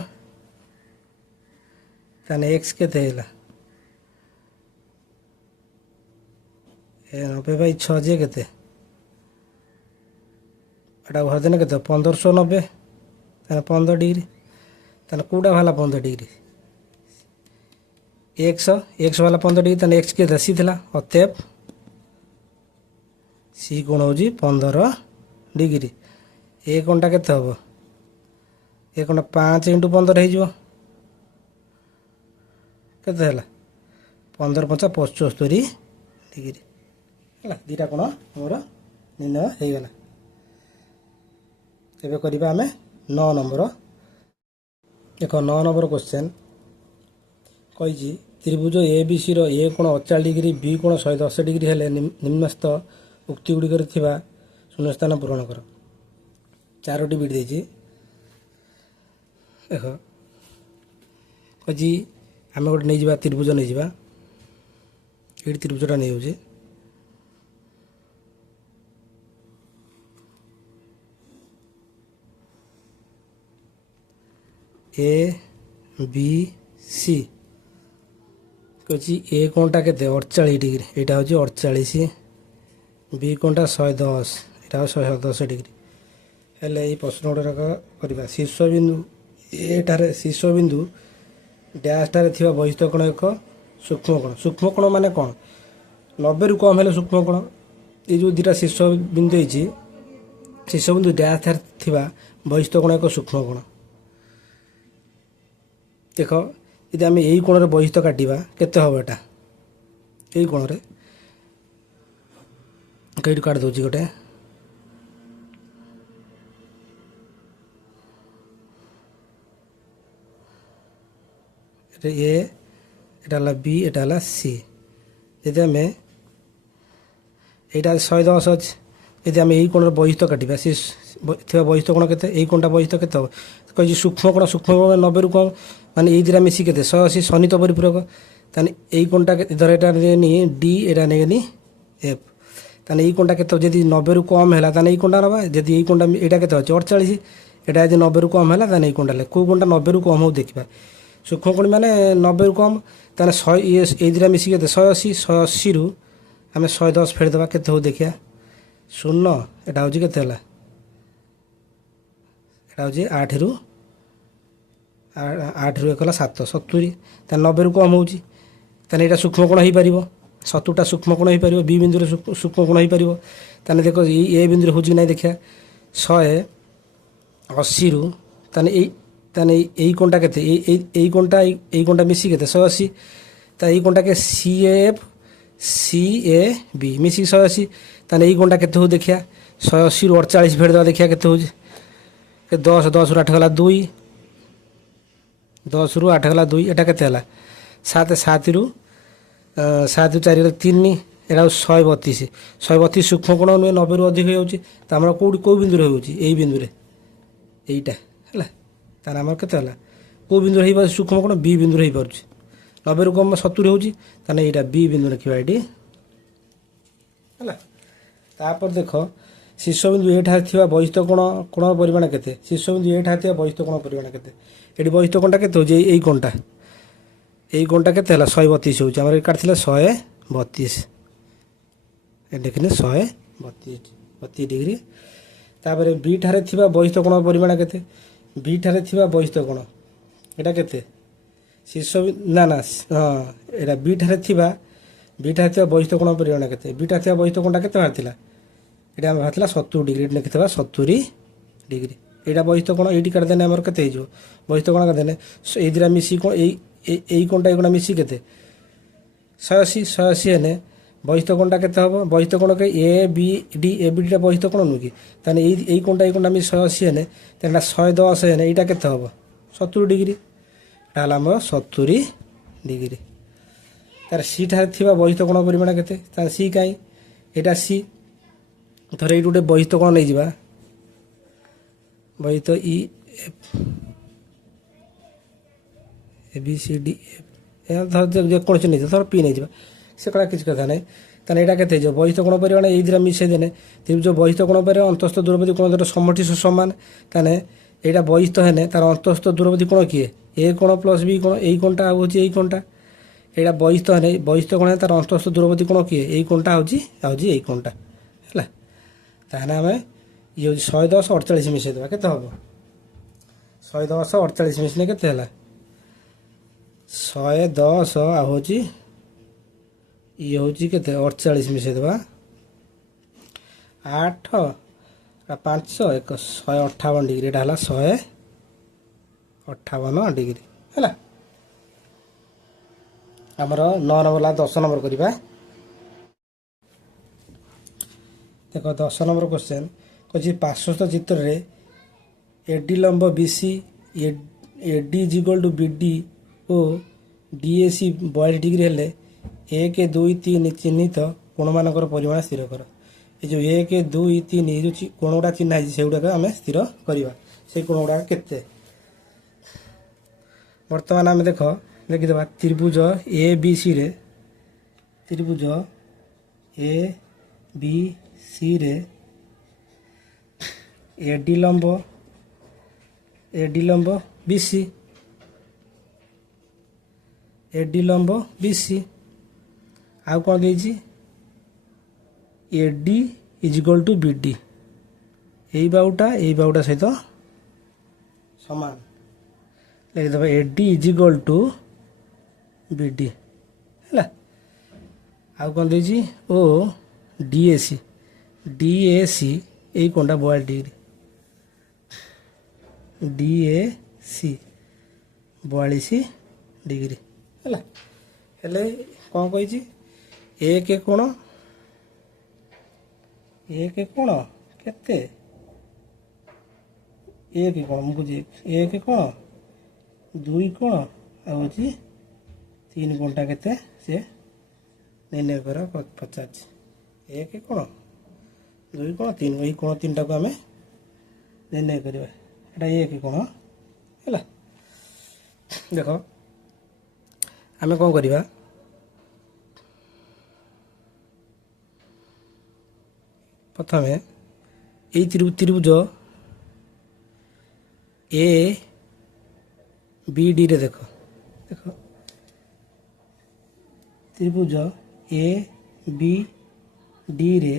ताने x केते हैला 90 बाई 6 जे केते एटा भरदेने केते 1590 ताने 15 डिग्री ताने कोडा वाला 15 डिग्री एक्स वाला 15 डिग्री ताने एक्स के सी थिला अतएव सी कोण हो 15 डिग्री ए कोणटा केते हबो ए कोण 5 × 15 हो केते हला 15 5 75 डिग्री हला दीटा कोण हमर निर्णय हे गला एबे करिबा हमें 9 नंबर एक 9 नंबर क्वेश्चन कही त्रिभुज ए बी सी ए कोण 48 डिग्री बी कोण 110 डिग्री हेले निम्नस्थ उक्ति गुड़िकर शून्यस्थान पूरण कर 4टी बिट देछि देख कही आम गोटे नहीं जा त्रिभुज नहीं जा ये त्रिभुजटा नहीं हो ए बी सी कही ए कोणटा के 48 डिग्री यहाँ हूँ 48 बी कोणटा 110 यहाँ 110 डिग्री हेले ये प्रश्न गुड़ाक करवा शीर्ष बिंदु एठारे शीर्ष बिंदु डैश ठारे थिबा बहिस्थ कोण एक सूक्ष्म कोण माने कौन 90 रु कम हेले सूक्ष्म कोण ये जो दुटा शीर्ष बिंदु होती शीर्ष बिंदु डैश ठारे थिबा बहिस्थ कोण एक सूक्ष्म कोण देख यदि आम यही कोण बहिस्थ काटा केते हम एटा यही कोण कई काट दूसरी गोटे ए एटा बी एटा सी यदि आम यहाँ 110 अच्छे यदि आम यही कोण बहिस्थ काटा सी बहिस्थ कोण के यही कोणटा बहिस्थ के कही सूक्ष्म कोण 90 रु कम माने ये दिरा मिसी के 180 सन्निहित परिपूरक ताने यही कोणटा धर एटा नेनी डी एटा नेनी एफ ताने यही कोणटा केते जदि 90 रु कम हैला ताने यही कोणटा नबा जदि यही कोणटा एटा केते 48 एटा जदि 90 रु कम हैला ताने यही कोणटा ले को कोणटा 90 रु कम हो देखिबा सूक्ष्म कोण माने 90 रु कम ताने 100 ये दिरा मिसी के 180 रु आमे 110 फेड़ देबा केते हो देखिया 0 एटा होजी केते हैला एटा होजी 8 रु 1 7 70 ताने 90 रु कम होची ताने एटा सूक्ष्म कोण हो पारिबो 70टा सूक्ष्म कोण हो पारिबो बी बिंदु रे सूक्ष्म कोण हो पारिबो ताने देखो ए बिंदु रे होची नै देखिया 180 रु ताने एई कोणटा केते एई कोणटा मिसी केते 180 ता एई कोणटा के सी ए बी मिसी 180 ताने एई कोणटा केते हो देखिया 180 रु 48 फेड़ देबा देखिया केते होची के 10 10 रु 8 गला 2 10 रु 8 गला 2 एटा केते हला 7 7 रु 7 4 गला 3 एटा 132 132 सूक्ष्म कोण 90 रु अधिक होउची त हमरा को बिंदु रे होउची एई बिंदु रे एईटा हला तार हमर केते हला को बिंदु रे ही सूक्ष्म कोण बी बिंदु रे ही परची 90 रु कम 70 होउची ताने एईटा बी बिंदु रखिबा एटी हला तापर देख शीर्षबिंदु ए ठारे थिबा बहिस्थ कोण परिमाण केते शीर्षबिंदु ए ठारे थिबा बहिस्थ कोण परिमाण केते एटी बहिस्थ कोणटा केते होजे एई कोणटा केते हला 132 होउछ हमर काटथिले 132 ए देखिने 132 डिग्री तापर बी ठारे थिबा बहिस्थ कोण परिमाण केते बी ठारे थिबा बहिस्थ कोण एटा केते शीर्ष ना ना हाँ एटा बी ठारे थिबा बहिस्थ कोण परिमाण केते बी ठारे थिबा बहिस्थ कोणटा केते बाहरथिला एटा हम बाहरथिला 70 डिग्री लिखिथबा 70 डिग्री एटा बहिस्थ कोण एटी काट देने हमर केते हिजो बहिस्थ कोण काट देने एई दिरा मिसी कोण एई कोणटा एगुणा मिसी केते 180 हेने बहिस्थ कोणटा केते हबो बहिस्थ कोण के A B D A B D टा बहिस्थ कोण नु कि ताने एई कोणटा एगुणा मिसी 180 हेने ताने 110 हेने एटा केते हबो 70 डिग्री ताला हम 70 डिग्री तार सी ठारे थिबा बहिस्थ कोण परिमाण केते तार सी काई एटा सी थरे एई गुटे बहिस्थ कोण नै जिबा बहिस्थ E F A B C D F धर जे कोन से नै धर पी नै जिबा से कला किछ कथा नै ताने एटा केते जो बहिस्थ कोण परिमाण एई दिरा मिसे देने तिब जो बहिस्थ कोण परिमाण अंतस्थ दूरबर्ती कोण दर समष्टि समान ताने एटा बहिस्थ हेने तार अंतस्थ दूरबर्ती कोण किए ए कोण प्लस बी कोण एई कोणटा होची एई कोणटा एटा बहिस्थ हेने बहिस्थ कोण तार अंतस्थ दूरबर्ती कोण किए एई कोणटा होची एई कोणटा हला ताने हमें ये 110 48 मिसे देबा केते हबो 110 48 मिसने केते हला 110 आ होची ये होची केते 48 मिसे देबा 8 5 1 158 डिग्री एटा हला 158 डिग्री हला हमर 9 नंबर ला 10 नंबर करिबा देखो 10 नंबर क्वेश्चन कछि पार्श्वस्थ चित्र रे एडी लंब BC AD is equal to BD ओ डीएसी 42 डिग्री हेले 1 2 3 चिन्हित कोण मानकर परिमाण स्थिर कर ए जो 1 2 3 जो कोण गुडा चिन्ह है सेगुडा आम स्थिर करवा से कोण गुडा केते वर्तमान आम देख लिखिदेवा त्रिभुज ए बी सी रे त्रिभुज ए बी सी रे एडी लंब बीसी एडी लंब बीसी आउ कौन देजी AD is equal to BD यही बाउटा सहित समान लिखिदेव AD is equal to BD है आउ कौन देजी ओ डीएसी यही कौनटा 42 डिग्री डीएसी 42 डिग्री है हेले कौन कही एक कोण केते एक कोण मुझे एक कोण दुई कोण आउची तीन कोणटा केते से निर्णय कर 50 एक कोण दुई कोण तीन यही कोण तीनटा को आमे निर्णय करबा एटा एक कोण हैला देखो आमे कोन करबा प्रथमे এই त्रिभुज ए बी डी रे देखो त्रिभुज ए बी डी रे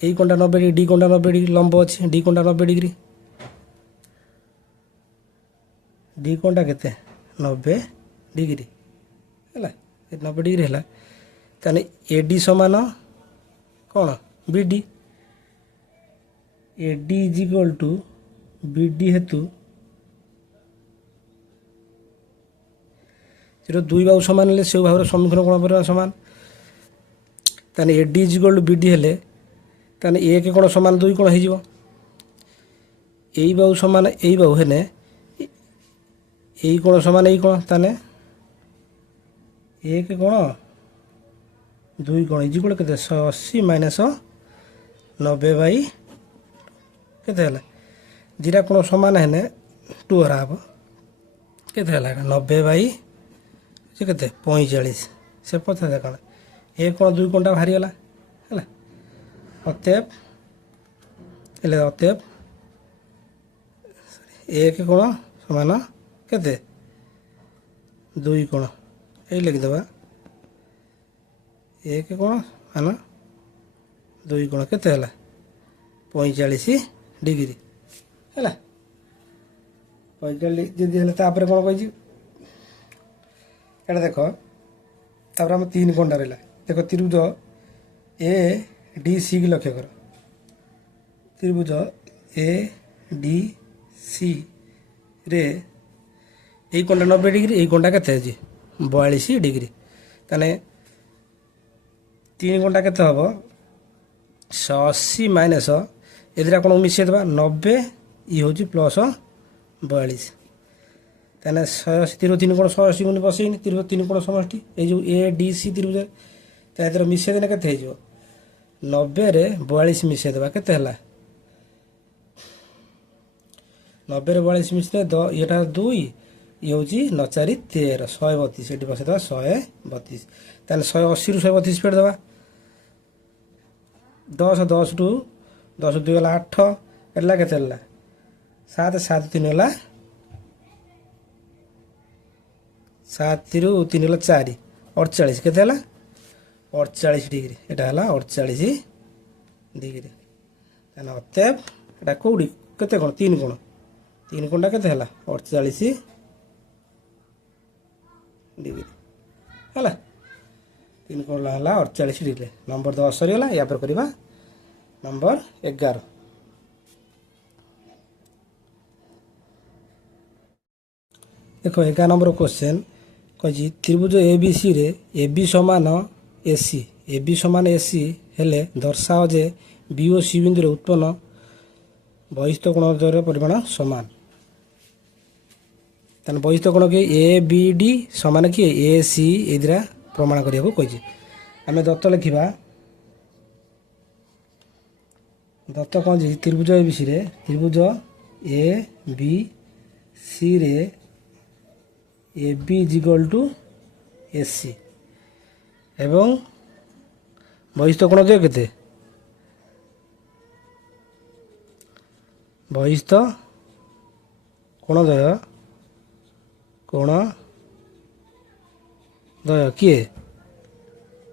এই কোণটা 90 ডিগ্রি ডি কোণটা 90 ডিগ্রি লম্ব আছে ডি কোণটা 90 ডিগ্রি ডি কোণটা কেতে 90 ডিগ্রি हैला 90 डिग्री हैला ताने एडी समान कौन BD AD is equal to BD हेतु जो दुई बाहु समान हेले से भाव सम्मुखीन कोण परिमाण समान ताने AD is equal to BD हेले ताने एक कोण समान दुई कोण हो बाहु समान यही बाहु हेने यही कोण समान यही कोण ताने एक कोण दुई कोण इज इक्वल केते 180 माइनस 90 बाई केते हला जीरा कोण समान हेने 2 हरा हम केते हला 90 बाई से केते 45 से पता देखा एक कोण दुई कोणटा बाहरी गला है अतएव अतएव एक कोण समान केते 2 कोण ये लिखिदेवा एक कोण समान 2 कोण केते है 45 डिग्री है 45 जदि है तापर कौन कही एटा देख तापर आम 3 कोणटा रहा देख त्रिभुज ए डी सी की लक्ष्य कर त्रिभुज ए डी सी रे यही कोणटा 90 डिग्री यही कोणटा केते 42 डिग्री ताने 3 कोणटा केते हम 180 माइनस एदिरा कौन मिसई देवा 90 ये हूँ प्लस 42 ताने 180 3 कोण 180 गुण बसैनी 3 कोण समष्टि ये जो ए डी सी त्रिभुज तार मिसई देने के 90 रे 42 मिसई देवा के 90 रे 42 मिसई ये 2 ये हूँ 9 4 13 132 ये बसई देवा 132 ताने 180 रू 132 फेट देवा 10 10 टू 10 2 गला 8 एटला के 7 7 3 गला 7 रू 3 गला 4 48 के 48 डिग्री एटा हला 48 डिग्री ताना अतएव एटा कोडी केते कोण 3 कोणटा केते हला 48 डिग्री हला 3 कोण हला 48 डिग्री नंबर 10 सरी गला या पर करबा नंबर 11 देखो 11 नंबर क्वेश्चन कही त्रिभुज ए बी सी रे ए बी समान एसी हेले दर्शाओ जे बी ओ सी बिंदु उत्पन्न बहिस्थ कोण परिमाण समान तान बहिस्थ कोण कि ए बी डी समान कि ए सी ए द्वारा प्रमाण करने को कही आम दत्त लिखा दत्त कौन जी त्रिभुज ए बी सी रे त्रिभुज ए बी सी रे A B equal to A C एवं बहिस्थ कोण दियो केते बहिस्थ कोण दय किए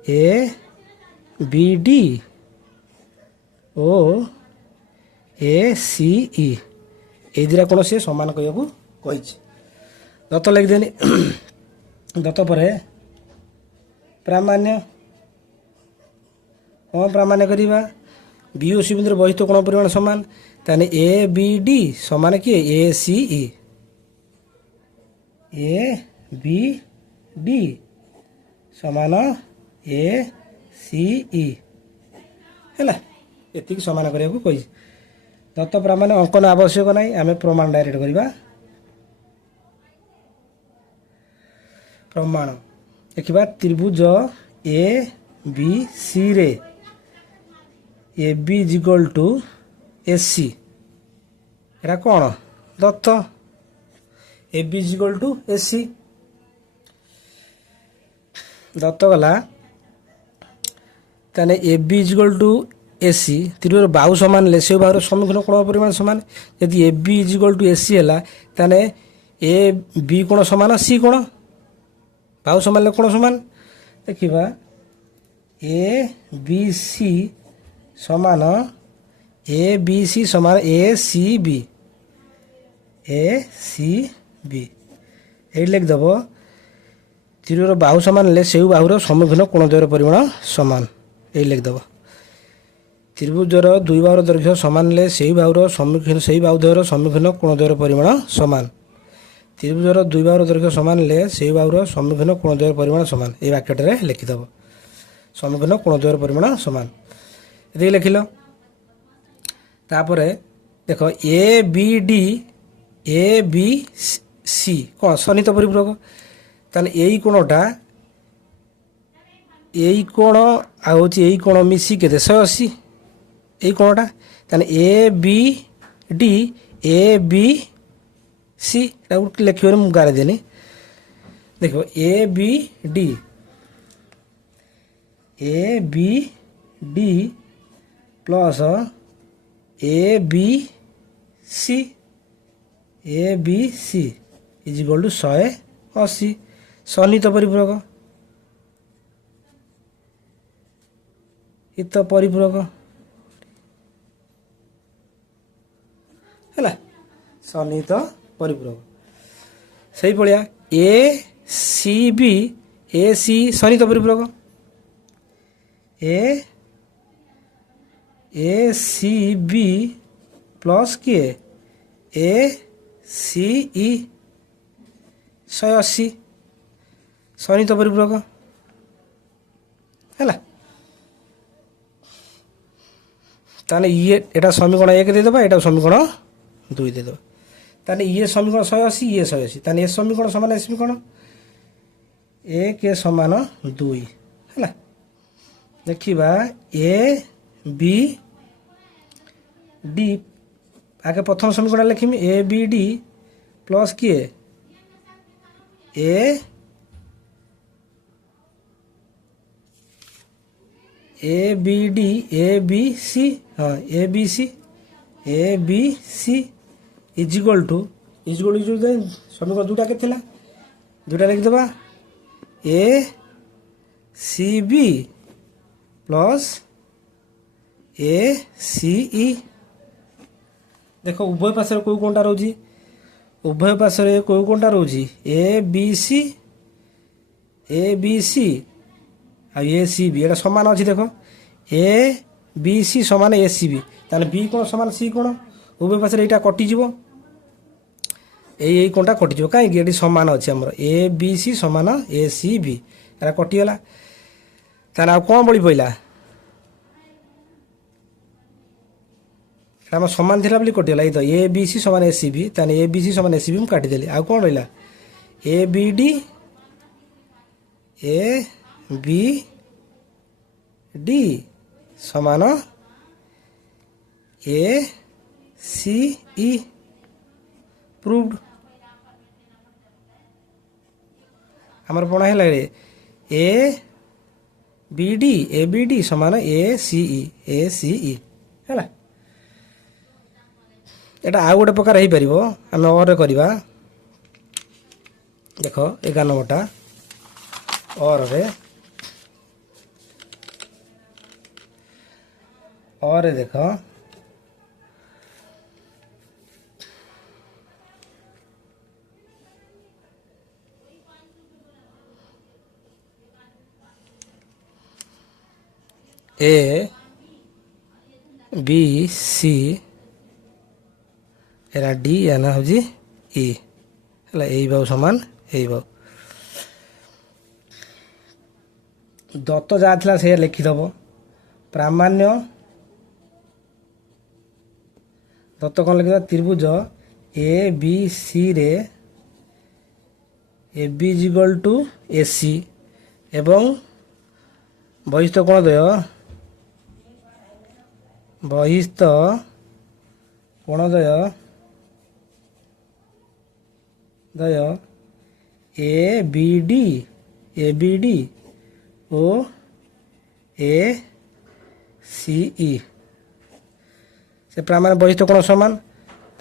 A B D O A C ई ए दुरा कौन सी समान कहू कही दत्त लिखिदेनी दत्त पर प्रामाण्य कौन प्रामाण्य करवा बी ओ सी बिंदु बहिस्थ कोण परिमाण समान ताने ए बी डी समान किए ए सी ई ए बी डी समान ए सी ई है एति समान करने को कही दत्त प्रामाण्य अंकन आवश्यक ना आम प्रमाण डायरेक्ट करवा प्रमाण देखा त्रिभुज ए बी सी रे A B equal to A C एटा कौन दत्त A B equal to A C दत्त गला ताने A B equal to A C त्रिभुज बाहु समान ले से बाहुर सम्मुखीन कोण परिमाण समान यदि ए बी इक्वल टू ए सी है ताने ए बी कोण समान सी कोण बाहु समान ले कोण समान देखा ए बी सी समान ए बी सी समान ए सी बी ये लिखिदेव त्रिभुज बाहु समान ले से बाहुर सम्मुखीन कोण द्वयर परिमाण समान ये लिखिदेव त्रिभुजर दुई बाहुर दैर्घ्य समान ले से बाहुर सम्मुखीन से बाहु द्वयर सम्मुखीन कोण द्वयर परिमाण समान त्रिभुजर दुई बाहुर दैर्घ्य समान ले से बाहुर सम्मुखीन कोण द्वयर परिमाण समान ये वाक्यटे लिखिदेव सम्मुखीन कोण द्वयर परिमाण समान ये लिखिल तापर देख ए बी सी कौन सन्निहित परिपूरक ताने यही कोणटा यही कोण आई कोण मिसी के 180 यही कोणटा ताने ए बी सी लिखे मुझे गारे देनी देखो A B D plus A B C is equal to 180 सन्निहित परिपूरक ହିତ परिपूरक है सन्निहित परिपूरक से भाया ए सी सन्निहित परिपूरक ए सी बी प्लस किए ए सी ई 180 सन्निहित परिपूरक है ताने ये एटा समीकरण 1 देदेबा एटा समीकरण 2 देदेबा ताने ये समीकरण 180 ये 180 ताने ए समीकरण समान ए समीकरण 1 समान 2 है देखिबा ए बी डी आगे प्रथम समीकरण लिखिमी ए बी डी प्लस किए A B D A B C हाँ A B C is equal to समीकरण दुटा के थिला दुटा लिखिदेबा ए सी बी प्लस ए सी ई देख उभय पार्श्व कोई कोणटा रोजी उभय पार्श्व कोई कोणटा रोजी ए बी सी आ ए सी बी एटा समान अच्छी देख ए बी सी समान ए सी बी ताने बी कोण समान सी कोण उभय पार्श्व एटा कटिଯିବ এই কোণটা কটিଯିବ କାହିଁକି ଏଠି ସମାନ ଅଛି ଆମର ଏ ବି ସି ସମାନ ଏ ସି ବି ଏଟା କଟିଗଲା ତାହେଲେ ଆଉ କ'ଣ ବଳି ପଇଲା ଆମ ସମାନ ଥିଲା ବୋଲି କଟିଗଲା ଏଇ ତ ଏ ବି ସି ସମାନ ଏ ସି ବି ତାହେଲେ ଏ ବି ସି ସମାନ ଏ ସି ବି ମୁଁ କାଟିଦେଲି ଆଉ କ'ଣ ରହିଲା ଏ ବି ଡି ସମାନ ଏ ସି ଇ प्रूव्ड आमर पढ़ा है ए बी डी समान ए सी ई है एटा आउ गोटे प्रकार हो पार आम और करवा देख 11 नंबरटा और देख ए बी सी एरा डी एना हूँ ई है यही बाहु समान यही बाहु दत्त जहाँ थी से लिखिदेव प्रामाण्य दत्त कौन लिखा त्रिभुज ए बी सी रे A B is equal to A C एवं बहिस्थ कोणद्वय बहिस्थ कोणद्वय ए बी डी ओ ए सी ई से प्रामाण्य बहिस्थ कोण समान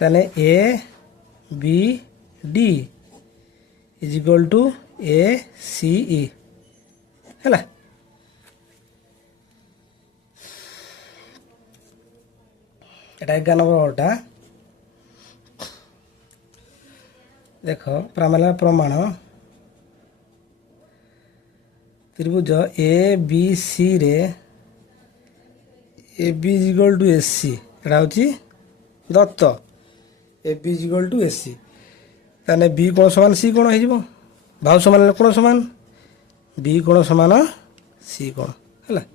ताने A B D is equal to A C E है এটা 11 নম্বরটা देख प्रामाण्य प्रमाण त्रिभुज ए बी सी रे A B is equal to S C एटा हूँ दत्त A B is equal to S C ताने बी कोण समान सी कोण हो बाहु समान कोण समान बी कोण समान सी कोण है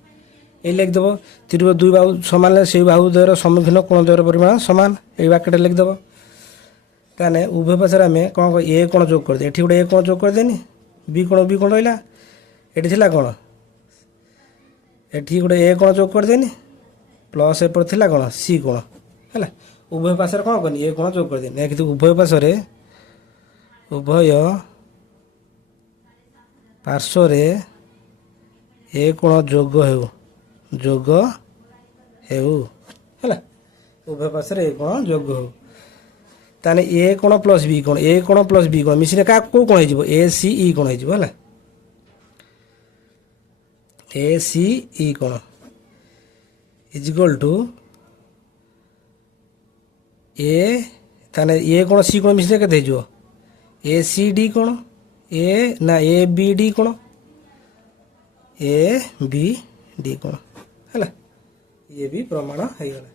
ये लिखिदेव त्रिभुज दुई बाहु समान से बाहु द्वयर सम्मुखीन कोण द्वयर परिमाण समान ये वाक्यटा लिखिदेव ताने उभय पार्श्व आम कौन ए कोण जोग कर दे गोटे ए कोण जोग करदेनि बी कोण रहा ये कौन ये गोटे ए कोण जोग करदेनि प्लस एपट थी कौन सी कोण है उभय पार्श्व कौन करनी ए कोण जोग करदेनि कि उभय पार्श्व ए कोण जोग हो যোগ ହେଉ ହେଲା ଉଭୟ ପାର୍ଶ୍ୱରେ ଏ କୋଣ ଯୋଗ ହେଉ ତାହେଲେ ଏ କୋଣ ପ୍ଲସ୍ ବି କୋଣ ଏ କୋଣ ପ୍ଲସ୍ ବି କୋଣ ମିଶିଲେ କାହା କେଉଁ କୋଣ ହେଇଯିବ ଏ ସି ଇ କୋଣ ହେଇଯିବ ହେଲା ଏ ସି ଇ କୋଣ ଇଜ୍ ଇକ୍ୱାଲ୍ ଟୁ ଏ ତାହେଲେ ଏ କୋଣ ସି କୋଣ ମିଶିଲେ କେତେ ହେଇଯିବ ଏ ସି ଡି କୋଣ ଏ ନା ଏ ବି ଡି କୋଣ ଏ ବି ଡି କୋଣ ହେଲା ଇଏ ବି ପ୍ରମାଣ ହେଇଗଲା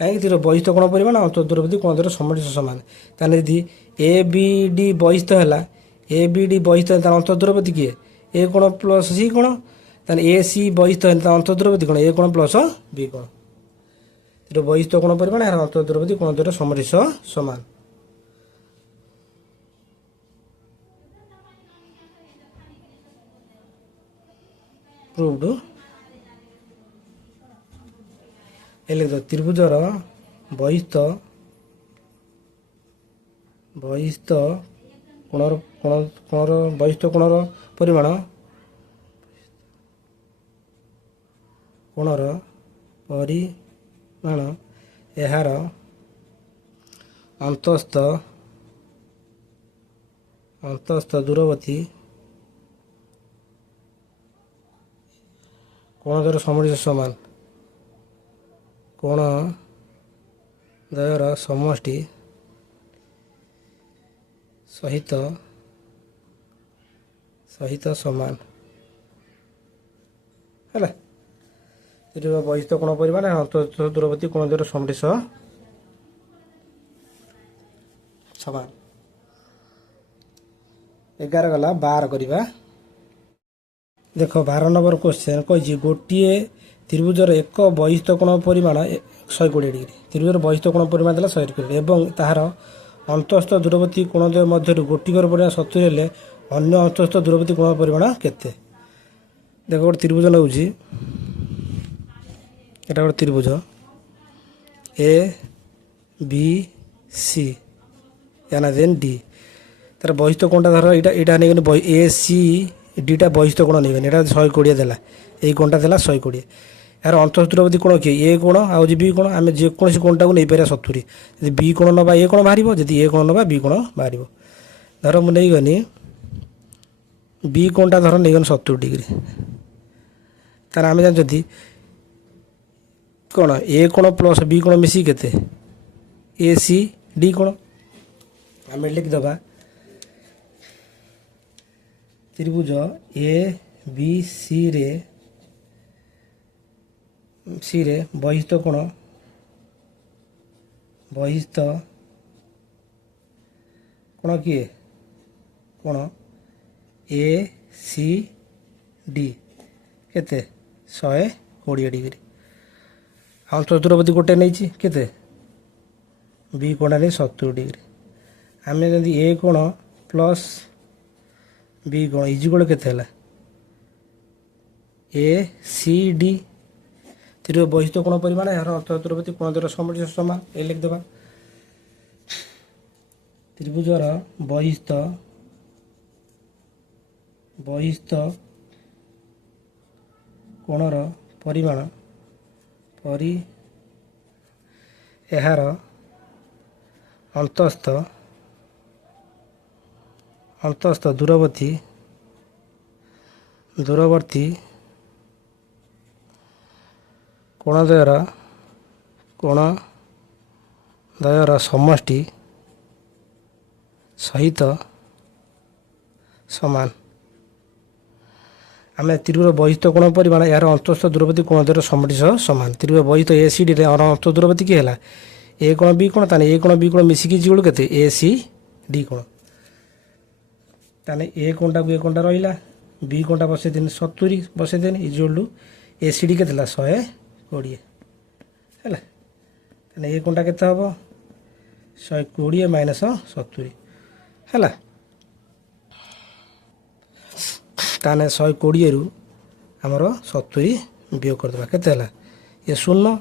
କାହିଁକି ଥିର ବହିଷ୍ଠ କୋଣ ପରିମାଣ ଅନ୍ତର୍ଦୂରବର୍ତ୍ତୀ କୋଣ ଦ୍ୱାରା ସମଷ୍ଟି ସମାନ ତାହେଲେ ଯଦି ଏ ବି ଡି ବହିଷ୍ଠ ହେଲା ଏ ବି ଡି ବହିଷ୍ଠ ତାର ଅନ୍ତର୍ଦୂରବର୍ତ୍ତୀ କିଏ ଏ କୋଣ ପ୍ଲସ୍ ସି କୋଣ ତାହେଲେ ଏ ସି ବହିଷ୍ଠ ହେଲେ ତାର ଅନ୍ତର୍ଦୂରବର୍ତ୍ତୀ କୋଣ ଏ କୋଣ ପ୍ଲସ୍ ବି କୋଣ ଥିର ବହିଷ୍ଠ କୋଣ ପରିମାଣ ଏହାର ଅନ୍ତର୍ଦୂରବର୍ତ୍ତୀ କୋଣ ଦ୍ୱାରା ସମଷ୍ଟି ସମାନ ପ୍ରୁଭ୍ଡ ହେଲେ ତ୍ରିଭୁଜର ବହିସ୍ଥ କୋଣର ବହିସ୍ଥ କୋଣର ପରିମାଣ ଏହାର ଅନ୍ତସ୍ଥ ଦୂରବର୍ତ୍ତୀ କୋଣ ଦ୍ୱାରା ସମଷ୍ଟି ସମାନ କୋଣ ଦ୍ୱୟର ସମଷ୍ଟି ସହିତ ସମାନ ହେଲା ବହିସ୍ଥ କୋଣ ପରିମାଣ ଅନ୍ତଃସ୍ଥ ଦୂରବର୍ତ୍ତୀ କୋଣ ଦ୍ୱୟର ସମଷ୍ଟି ସମାନ 11 ଗଲା 12 କରିବା ଦେଖ 12 ନମ୍ବର କ୍ୱେଶ୍ଚନ୍ କହିଛି ଗୋଟିଏ ତ୍ରିଭୁଜର ଏକ ବହିସ୍ଥ କୋଣ ପରିମାଣ 120 ଡିଗ୍ରୀ ତ୍ରିଭୁଜର ବହିସ୍ଥ କୋଣ ପରିମାଣ ଦେଲା 120 ଏବଂ ତାହାର ଅନ୍ତଃସ୍ଥ ଦୂରବର୍ତ୍ତୀ କୋଣ ଦ୍ୱୟ ମଧ୍ୟରୁ ଗୋଟିକର ପରିମାଣ 70 ହେଲେ ଅନ୍ୟ ଅନ୍ତଃସ୍ଥ ଦୂରବର୍ତ୍ତୀ କୋଣ ପରିମାଣ କେତେ ଦେଖ ଗୋଟେ ତ୍ରିଭୁଜ ନେଉଛି এটা ଗୋଟେ ତ୍ରିଭୁଜ ଏ ବି ସି ନା ଦେନ୍ ଡି ତାର ବହିସ୍ଥ କୋଣଟା ଧର ଏଇଟା ନେଇଗନି ଏ ସି ডিটা বহিষ্ঠ কোণ নেবেন এটা 120 দেলা এই কোণটা দেলা 120 এর অন্তঃদূরবর্তী কোণ কি এ কোণ আর বি কোণ আমি যেকোনসি কোণটাকে নেই পারিবা 70 যদি বি কোণ নবা এ কোণ বাহারিব যদি এ কোণ নবা বি কোণ বাহারিব ধর মু নেইগনি বি কোণটা ধর নেইগনি 70 ডিগ্রি তার আমি জানি যদি কোণ এ কোণ প্লস বি কোণ মিশি কেতে এ সি ডি কোণ আমি লিখিদেবা ত্রিভুজ এ বি সি রে বহিস্থ কোণ কিଏ কোণ এ সি ডি কেতে 120 ডিগ্রি অন্তঃদূরবর্ତ୍ତী গোটে নেইছি কেতে বি কোণটা নেই 70 ডিগ্রি আমি যদি এ কোণ প্লস বি কোণ ইজিকোণ কেতে ହେଲା এ সি ডি ত্রিভুজ বহিস্থ কোণ পরিমাণ এর অন্তঃদূরবর্ତ୍ତী কোণ দ্ୱାରା সমষ্টি সমান এ লিখিদেবা ত্রিভুজর বহিস্থ কোণর পরিমাণ এହାର অন্তঃস্থ দূরবর্ତ୍ତী কোণদ্বୟର ସମଷ୍ଟି ସହିତ ସମାନ ଆମେ ତ୍ରିଭୁଜ ବହିସ୍ଥ କୋଣ ପରିମାଣ ଏହାର ଅନ୍ତଃସ୍ଥ ଦୂରବର୍ତ୍ତୀ କୋଣ ଦ୍ୱାରା ସମଷ୍ଟି ସହ ସମାନ ତ୍ରିଭୁଜ ବହିସ୍ଥ ଏ ସି ଡିରେ ଅନ୍ତଃ ଦୂରବର୍ତ୍ତୀ କିଏ ହେଲା ଏ କୋଣ ବି କୋଣ ତାହେଲେ ଏ କୋଣ ବି କୋଣ ମିଶିକି ଯିବ କେତେ ଏ ସି ଡି କୋଣ ତାହେଲେ ଏ କୋଣଟାକୁ ଏ କୋଣଟା ରହିଲା বি কোণটা বসাই দেন 70 বসাই দেন ইজুয়াল টু এসিডি কেতে ହେଲା 120 ହେଲା তাহলে ଏ কোণটা କେତେ ହେବ 120 ମାଇନସ୍ 70 ହେଲା ତାହେଲେ 120 ରୁ ଆମର 70 ବିয়োଗ କରିଦେବା କେତେ ହେଲା ଏ 0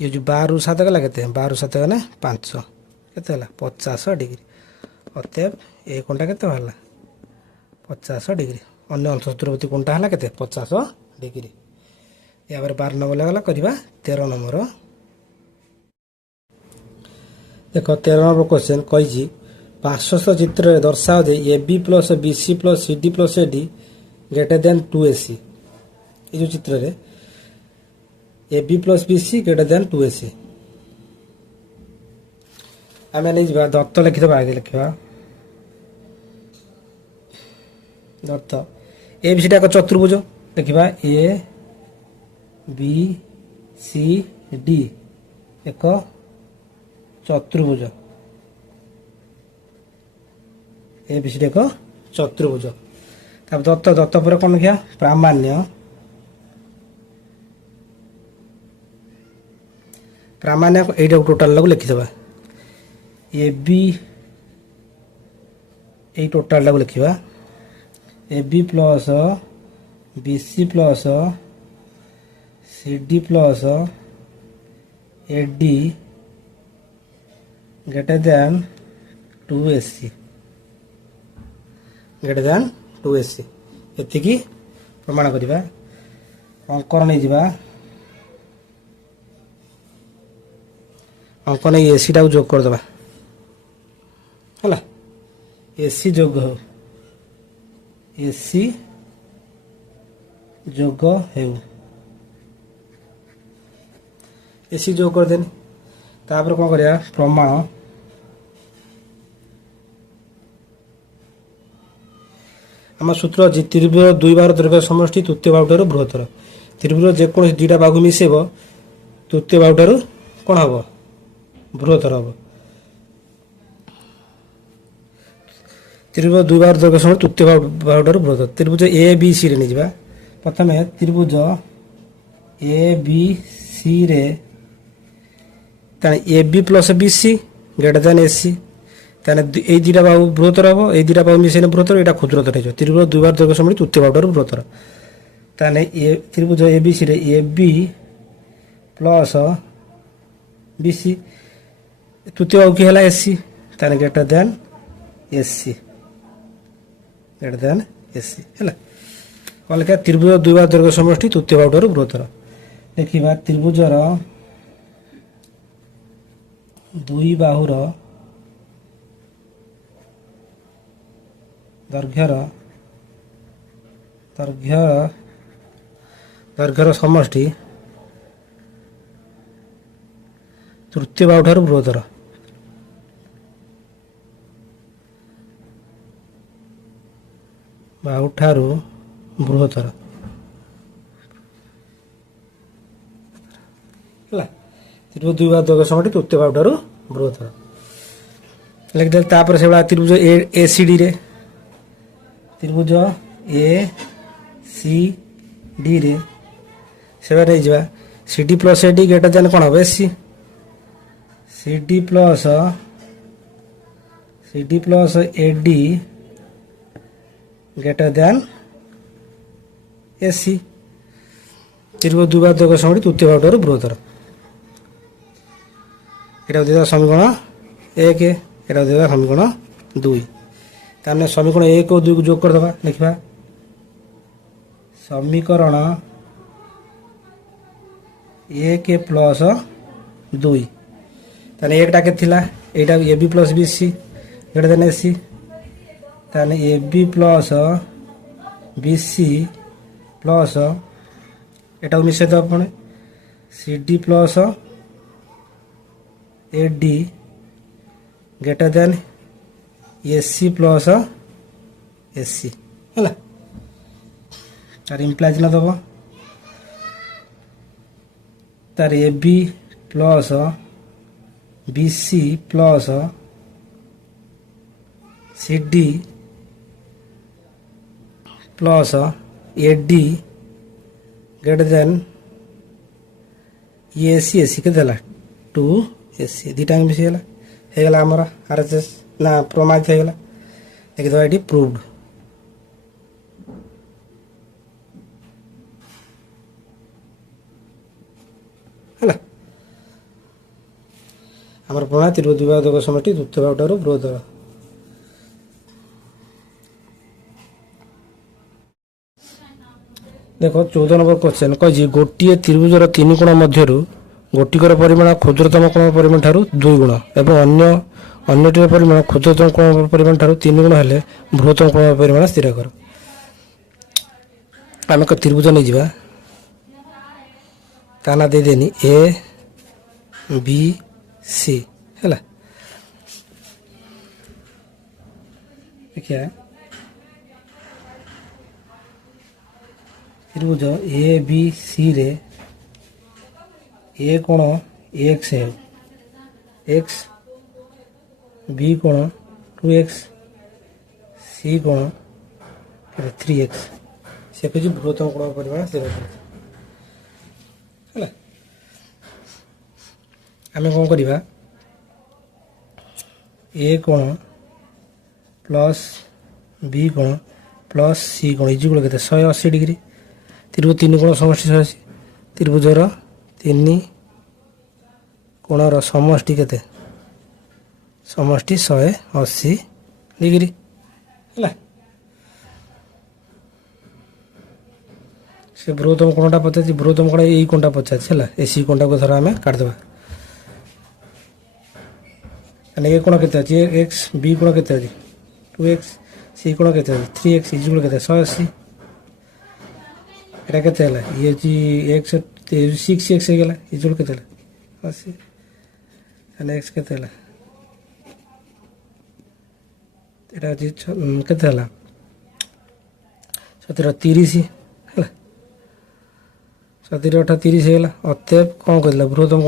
ଏ ଯେଉଁ 12 ରୁ 7 ଗଲା କେତେ 12 ରୁ 7 ଗଲେ 500 କେତେ ହେଲା 50 ডিগ্রি অতএব ଏ কোণটা କେତେ ହେଲା 50 ডিগ্রি ଅନ୍ୟ ଅନ୍ତଃଦୂରବର୍ତ୍ତୀ କୋଣଟା ହେଲା କେତେ 50 ডিগ্রি या 12 नंबर लगला करवा 13 नंबर। देख 13 नंबर क्वेश्चन कही पार्श्वस्थ चित्र में दर्शाओ जे A B plus B C plus C D plus A D greater than 2AC। ये जो चित्र रे A B plus B C greater than 2AC आम नहीं जा दत्त लिखिदेवा आगे लिखा दत्त ए बी सी एक चतुर्भुज लिखा ए बी सी डी एक चतुर्भुज ए बी सी डी एक चतुर्भुज दत्त दत्त पर कौन लिखा प्रामाण्य प्रामाण्य यहीटा टोटाल टाक लिखिदेवा ए बी ये टोटाल टाक लिखा A B plus B C plus C D plus A D greater than 2AC greater than 2AC एतिकी प्रमाण करवा अंकन नहीं जा अंकन एसी टाक जोग करदे है एसी जोग हो एसी जोग हो एसी जोग कर देनी तापर कौन करिया प्रमाण आम सूत्र अच्छी त्रिभुज दुई बाहु दैर्घ्य समष्टि तृतीय बाहुठार बृहत्तर त्रिभुज जेकोसी दुईटा बाहु मिसेब तृतीय बाहुठार कौन हम बृहत्तर हम त्रिभुज दुई बाहु दैर्घ्य समष्टि तृतीय बाहुठार बृहत्तर त्रिभुज ए बी सी रे नहीं जा प्रथम त्रिभुज ए बी सी रे A B plus B C greater than AC ये दुटा बाहु बृहत्तर हम ये दुटा बाहु मिसेन बृहत्तर यहाँ क्षुद्रतर हो त्रिभुज दुई बाहु दैर्घ्य समष्टि तृतीय बाहुठार बृहत्तर त्रिभुज ए बी सी रे A B plus B C तृतीय बाहु कि है AC greater than AC greater than AC है कौन लिखा त्रिभुज दुई बाहु दैर्घ्य समष्टि तृतीय बाहुठार बृहत्तर देखा त्रिभुजर दुई बाहुर दैर्घ्यर समष्टि तृतीय बाहुठार बृहत्तर बाहुठार बृहत्तर त्रिभुज दुई बाहु दैर्घ्य समष्टि तृतीय बाहुठार बृहत्तर लिखिदे से त्रिभुज ए सी डी रे त्रिभुज ए सी डी रे से नहीं जा C D plus A D greater than कौन हम AC C D plus A D greater than AC त्रिभुज दुई बाहु दैर्घ्य समष्टि तृतीय बाहुठार बृहत्तर यहाँ देता समीकरण 1 यहाँ देता समीकरण 2 ताने समीकरण 1 और 2 को जोग करदे लिखा समीकरण 1 प्लस 2 ताने एक टाके थिला एटा A B plus B C greater than AC ताने A B plus B C plus एटा मिसे दो अपन C D plus A D greater than AC plus AC है तार इम्प्लाइज न दब तार A B plus B C plus C D plus A D greater than ये एसी एसी के देला 2AC दुटा मिसीगला होगला आमर RHS ना प्रमाणित होगला देखिए ये प्रूव्ड है आमर प्रमाण त्रिभुज दुई बाहु दैर्घ्य समष्टि तृतीय बाहुठार बृहत्तर देखो 14 नंबर क्वेश्चन कही गोटे त्रिभुजर 3 कोण मध्य गोटिकर परिमाण क्षुद्रतम कोण परिमाण ठारू 2 गुण एवं अन्यटिर परिमाण क्षुद्रतम कोण परिमाण ठारू 3 गुण हेले बृहत्तम कोण परिमाण स्थिर कर। आम एक त्रिभुज नहीं जावा ता ना देदेनी ए बी सी है देखिए त्रिभुज ए बी सी रे ए कोण एक्स है एक्स बी कोण 2x सी कोण 3x से कुछ बृहत्तम कोण परिमाण स्थिर है आम कौन करवा ए कोण प्लस बी कोण प्लस सी कोण इजिकल के 180 डिग्री त्रिभुज 3 कोण समष्टि 180 त्रिभुजर 3 कोणर समष्टि केते समष्टि 180 डिग्री है से बृहत्तम कोणटा पचार बृहत्तम कोण यही कोणटा पचार है ए सी कोणटा को धर आम काटिदेवा ए कोण के एक्स बी कोण के 2x सी कोण के 3x इजिकल के 180 এটা কেতে হলা ইয়ে জি x 6x হয়ে গেল ইজুল কেতে হলা 80 তাহলে x কেতে হলা এটা জি কেতে হলা 17 30 হলা 17 30 হয়ে গেল অতএব কোন কইলা বৃহত্তম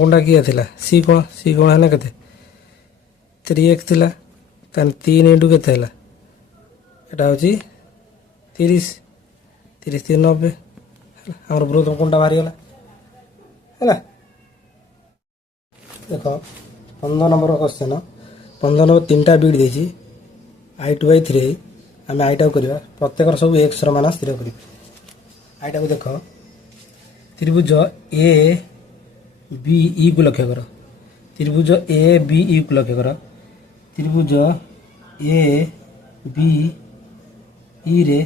কোণটা কি থিলা সি কোণ হলা কেতে 3x থিলা তাহলে 3 ইনটু কেতে হলা এটা হচ্ছে 30 30 3 90 आम बृहत्तम कोणटा बाहरी गला है देख 15 नंबर क्वेश्चन 15 नंबर 3टा बिट देछि I2/3 आम आईटा को करवा प्रत्येक सब x मान स्थिर कर आईटा को देख त्रिभुज ए बी ई को लक्ष्य कर त्रिभुज ए बी ई को लक्ष्य कर त्रिभुज ए बी ई रे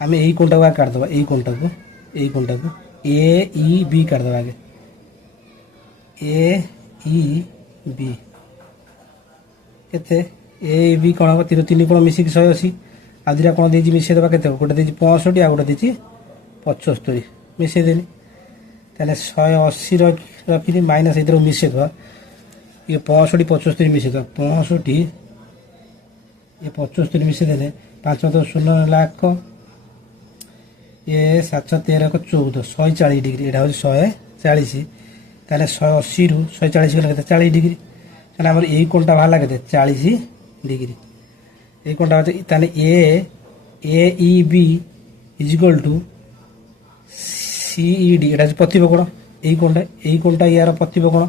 आम यही कोणटा को काटदबा यही कोणटा को ए ई बी काटदबा आगे ए ई बी केते ए बी कोण हम 3 कोण मिसिक 180 आ दुटा कोण देछि मिसे दबा केते गोटे देछि 65 आ गोटे देछि 75 मिसे देनी ताले 180 रखिनी माइनस इधर मिसे दबा ये 65 75 मिसे दबा 65 ये 75 मिसे देले 5 0 लाख ये 713 को 14 140 डिग्री एटा हो 140 ताले 180 रु 140 गला केते 40 डिग्री ताले हमर एई कोणटा भाला केते 40 डिग्री एई कोणटा ताले A E B is equal to C E D एटा प्रतिब कोण एई कोणटा यार प्रतिब कोण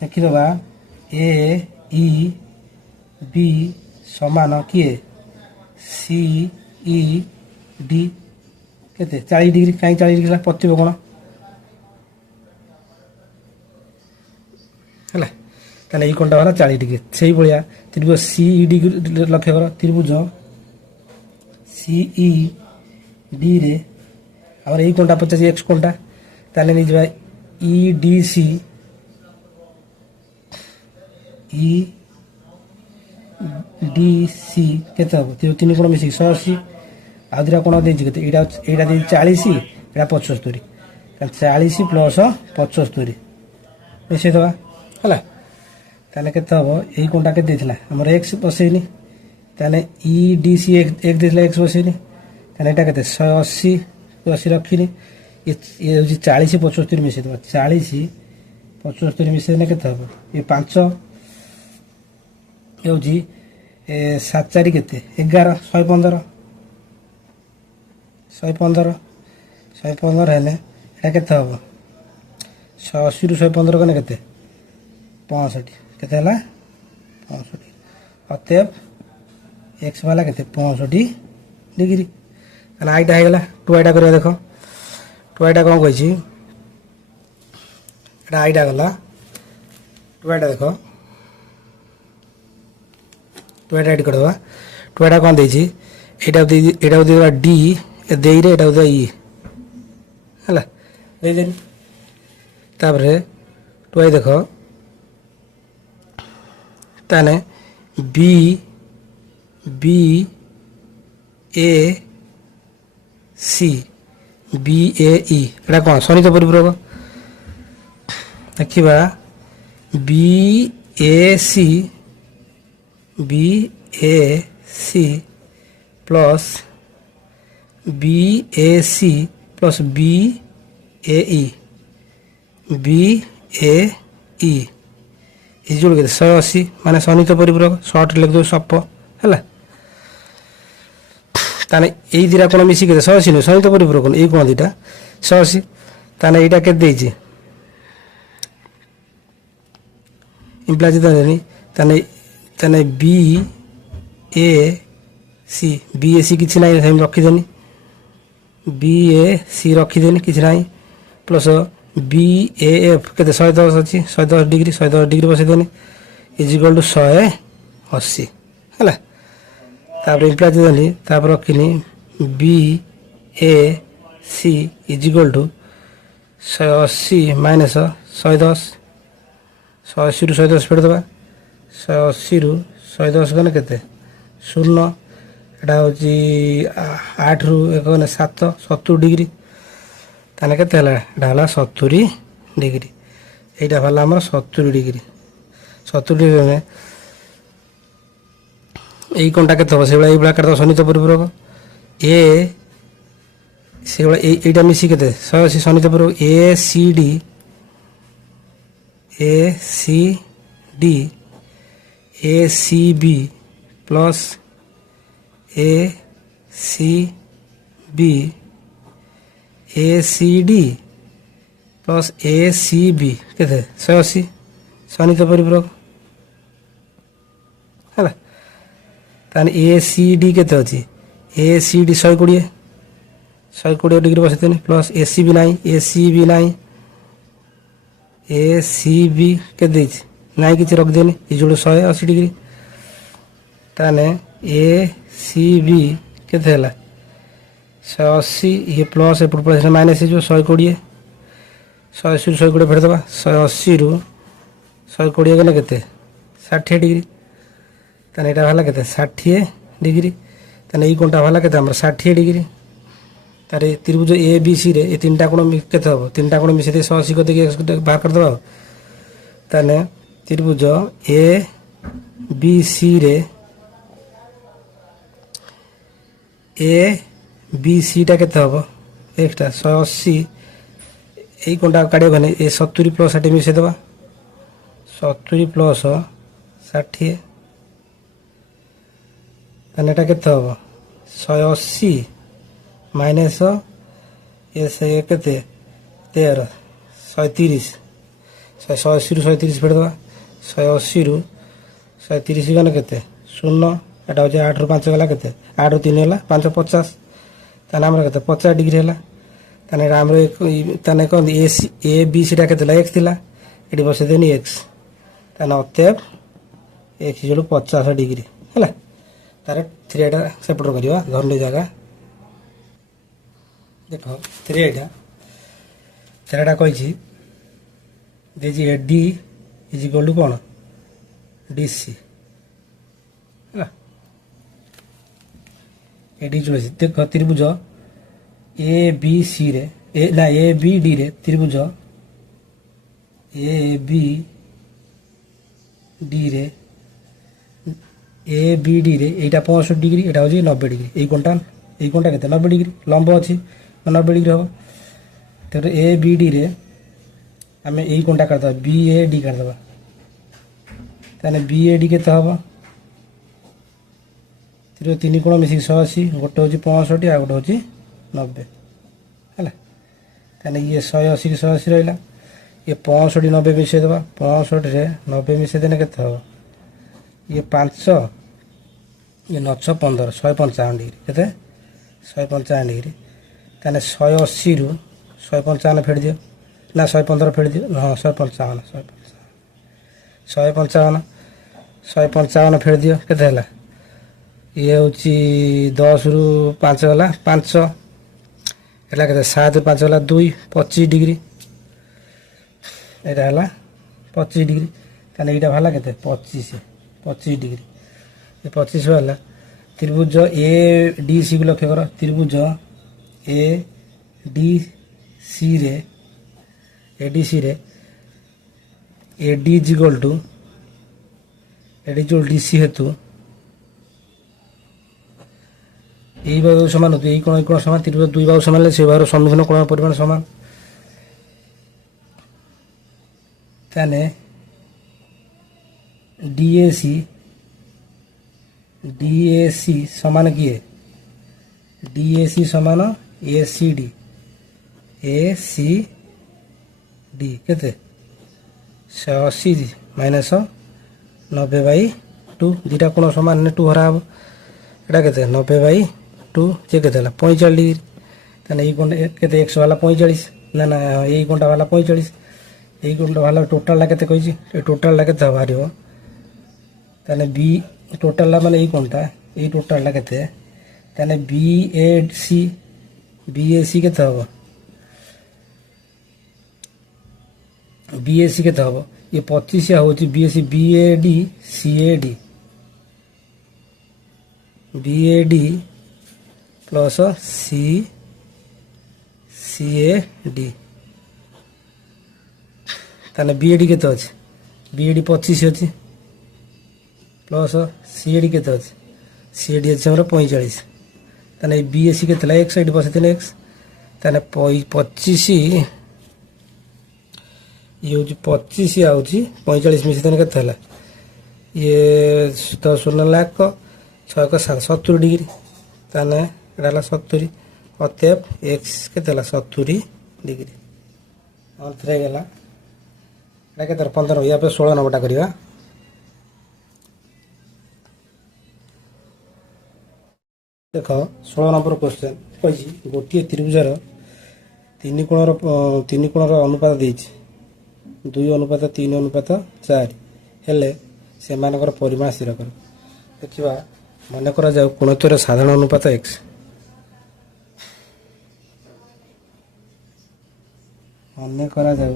देखि दबा ए ई बी समान किए सी ई डी केते 40 डिग्री कहीं 40 डिग्री प्रतिब कोण है ताले ये कोणटा वाला 40 डिग्री से भाया त्रिभुज सी ई डी लक्ष्य कर त्रिभुज सी ई डी रे और यही कोणटा 50 एक्स कोणटा ताले नहीं जबा ई डी सी केते हो 3 कोण मिसी 180 आ दुटा कोण देछि केते एटा दे 40 एटा 75 40 प्लस 75 मिसे दबा हला ताले केते हो एई कोणटा के देथिला हमर x बसेनी ताले ई डी सी एक देथिला x बसेनी ताले एटा केते 180 80 रखिनी ये हो 40 75 मिसे दबा 40 75 मिसे ने केते हो ये 5 ये हो 7 4 केते 11 115 हेले एटा केते हो 180 रु 115 कने केते 65 केते हला 65 अतएव एक्स वाला केते 65 डिग्री अन आईटा हे गला 2 आईटा करिया देखो 2 आईटा कोन कहिछि एटा आईटा गला 2 आईटा देखो 2 आईटा ऐड करबा 2 आईटा कोन देछि ଏଇଟା ଦେଇଦେବା ଡି ଦେଇରେ ଏଇଟା ଦେଇଦେବା ଇ ହେଲା ଦେଇଦେଲି। ତାପରେ ଟୁଆଇ ଦେଖ ତାହେଲେ ବି ବି ଏ ସି বি এ ই এটা কোণ সনিত পরিপূরক দেখিবা B A C plus B A C plus B A E ইজুড় কেতে 180 মানে সনিত পরিপূরক শর্ট লিখি সপ হল। তাহলে এই দুটা কোণ মিশি কেতে 180 নয় সনিত পরিপূরক এই কোণ দুটা 180 তাহলে এইটা কেতে দিয়েছি ইমপ্লাইজ দেনি তাহলে বি এ সি কিছু নাই আমি রখিদেনি বি এ সি রখিদেনি কিছু নাই প্লস বি এ এফ কেতে 110 ଅଛି 110 ডিগ্রি বসাইদেনি ইজ ইকুয়াল টু 180 ହେଲା। তারপরে ইমপ্লাইজ দেলি তারপর রଖିনি B A C is equal to 180 minus 110 180 ରୁ 110 ফেড়ে দেবা 180 ରୁ 110 গনে কেতে 0 এটা হচ্ছে 8 ରୁ 1 গনে 7 70 ডিগ্রি তাহলে কেতে হলা এটা হলা 70 ডিগ্রি এইটা হলা আমার 70 ডিগ্রি 70 ডিগ্রি মানে এই কোণটা কেতে হবে সেগুলো এইগুলা কেটে সনিত পরিপূরক এ সেগুলো এইটা মিশি কেতে 180 সনিত পরিপূরক A C B plus A C D plus A C B কেতে 180 সনিত পরিপূরক হল। তাহলে এ সি ডি কেতে ଅଛି এ সি ডি 120 ডিগ্রি বসাইতেনি প্লস এ সি বি নাই এ সি বি কেতে ଦେଇଛି নাই কিছু রଖିদেনি ইজুড় 180 ডিগ্রি তাহলে এ সি বি কেতে ହେଲା 180 ইয়ে প্লস এপট প্লস মাইনাস ହେଇଯିବ 120 180 ରୁ 120 ଫେଡ଼େ ଦେବା 180 ରୁ 120 ଗଲେ କେତେ 60 ডিগ্রি তাহলে এটা হলা কেতে 60 ডিগ্রি তাহলে এই কোণটা হলা কেতে আমরা 60 ডিগ্রি তার ত্রিভুজ এ বি সি রে এই তিনটা কোণ কেতে হবো তিনটা কোণ মিশিয়ে দিয়ে 180 করতে গিয়ে বাহার করে দেওয়া তাহলে ত্রিভুজ এ বি সি রে এ বি সিটা কেতে হবো একটা 180 এই কোণটা কাটিয়ে গেলে এ 70 প্লস 60 মিশিয়ে দেবা 70 প্লস 60 তাহলে এটা কেতে হবো 180 মাইনাস এ কেতে 13 130 180 ରୁ 130 ফেড়ে দেবা 180 ରୁ 130 গনে কেতে 0 এটা হচ্ছে 8 ରୁ 5 গলা কেতে 8 ରୁ 3 ହେଲା 5 50 তাহলে আমরা কেতে 50 ডিগ্রি ହେଲା তাহলে আমরা তাহলে কোন এ বি সিটা কেতে লা x ଥିଲା এটি বসে দেনি x তাহলে অতএব x ইকুয়াল 50 ডিগ্রি ହେଲା। তার থ্রিটা সেপট করিবা ধরলি জায়গা দেখো থ্রিটা কইছি দেজি ডি ইজ ইকুয়াল টু কোন ডিসি ହେଲା এডি চলেছে দেখো ত্রিভুজ এ বি সি রে এ বি ডি রে ত্রিভুজ এ বি ডি রে এইটা 65 ডিগ্রি এটা হচ্ছে 90 ডিগ্রি এই কোণটা কেতে 90 ডিগ্রি লম্ব আছে 90 ডিগ্রি হব তাহলে এ বি ডি রে আমি এই কোণটা কাটতে বি এ ডি কাটতে তাহলে বি এ ডি কেতে হব তিন কোণ মিশিকি 180 গোটে হচ্ছে 65 আর গোটে হচ্ছে 90 ହେଲା তাহলে ইয়ে 180 কি 180 রহিলা ইয়ে 65 90 মিশাই দেবা 65 রে 90 মিশাই দেনে কেতে হব ইয়ে 500 ইয়ে 915 155 ডিগ্রি কেতে 155 ডিগ্রি তাহলে 180 ରୁ 155 ফেড়ে দিও না 115 ফেড়ে দিও হ্যাঁ 155 ফেড়ে দিও কেতে ହେଲା ये हूँ 10 ରୁ 5 गला 500 एटा के 7 ରୁ 5 गला 2 25 डिग्री एटा हला 25 डिग्री ताने एटा भाला केते 25 डिग्री ये 25 वाला त्रिभुज ए डी सी को लक्ष्य कर त्रिभुज ए डी सी रे एडीसी रे AD is equal to DC हेतु यही बाहु समान होती यही कोण समान त्रिभुज दुई बाहु समान से बाहु सम्मुखीन कोण परिमाण समान ताने डीएसी समान किए डीएसी समान एसीडी केते 180 माइनस 90/2 दुटा कोण समान ने 2 हरा हम एटा केते 90/2 जे केते 45 डिग्री ताने ई कोण केते x वाला 45 ना ना एई कोणटा वाला 45 एई कोणटा वाला टोटल ला केते कहिची ए टोटल ला केते हबारियो ताने बी टोटल ला माने एई कोणटा एई टोटल ला केते ताने बीएसी केते हबो बीएसी केते हबो ये 25 होची बीएसी बीएडी प्लस सीएडी ताने बीएडी केते अछि बीएडी 25 अछि प्लस सीएडी केते अछि सीएडी अछि हमर 45 ताने बीएसी केते ला x साइड बसे देने x ताने 25 ये हूँ 25 आउची 45 मिसी देने केते हला ये 10 लाख 70 डिग्री ताने एटा 70 अतएव एक्स केते 70 डिग्री और थ्रे गेला एटा केते 15 या पे 16 नंबरटा करिवा देखो 16 नंबर क्वेश्चन कहि गोटिए त्रिभुजर तीन कोणर अनुपात देछि 2:3:4 हेले सेमानकर परिमाण स्थिर कर देखिबा मन करा जाऊ कोणत्वर साधारण अनुपात x मन करा जाऊ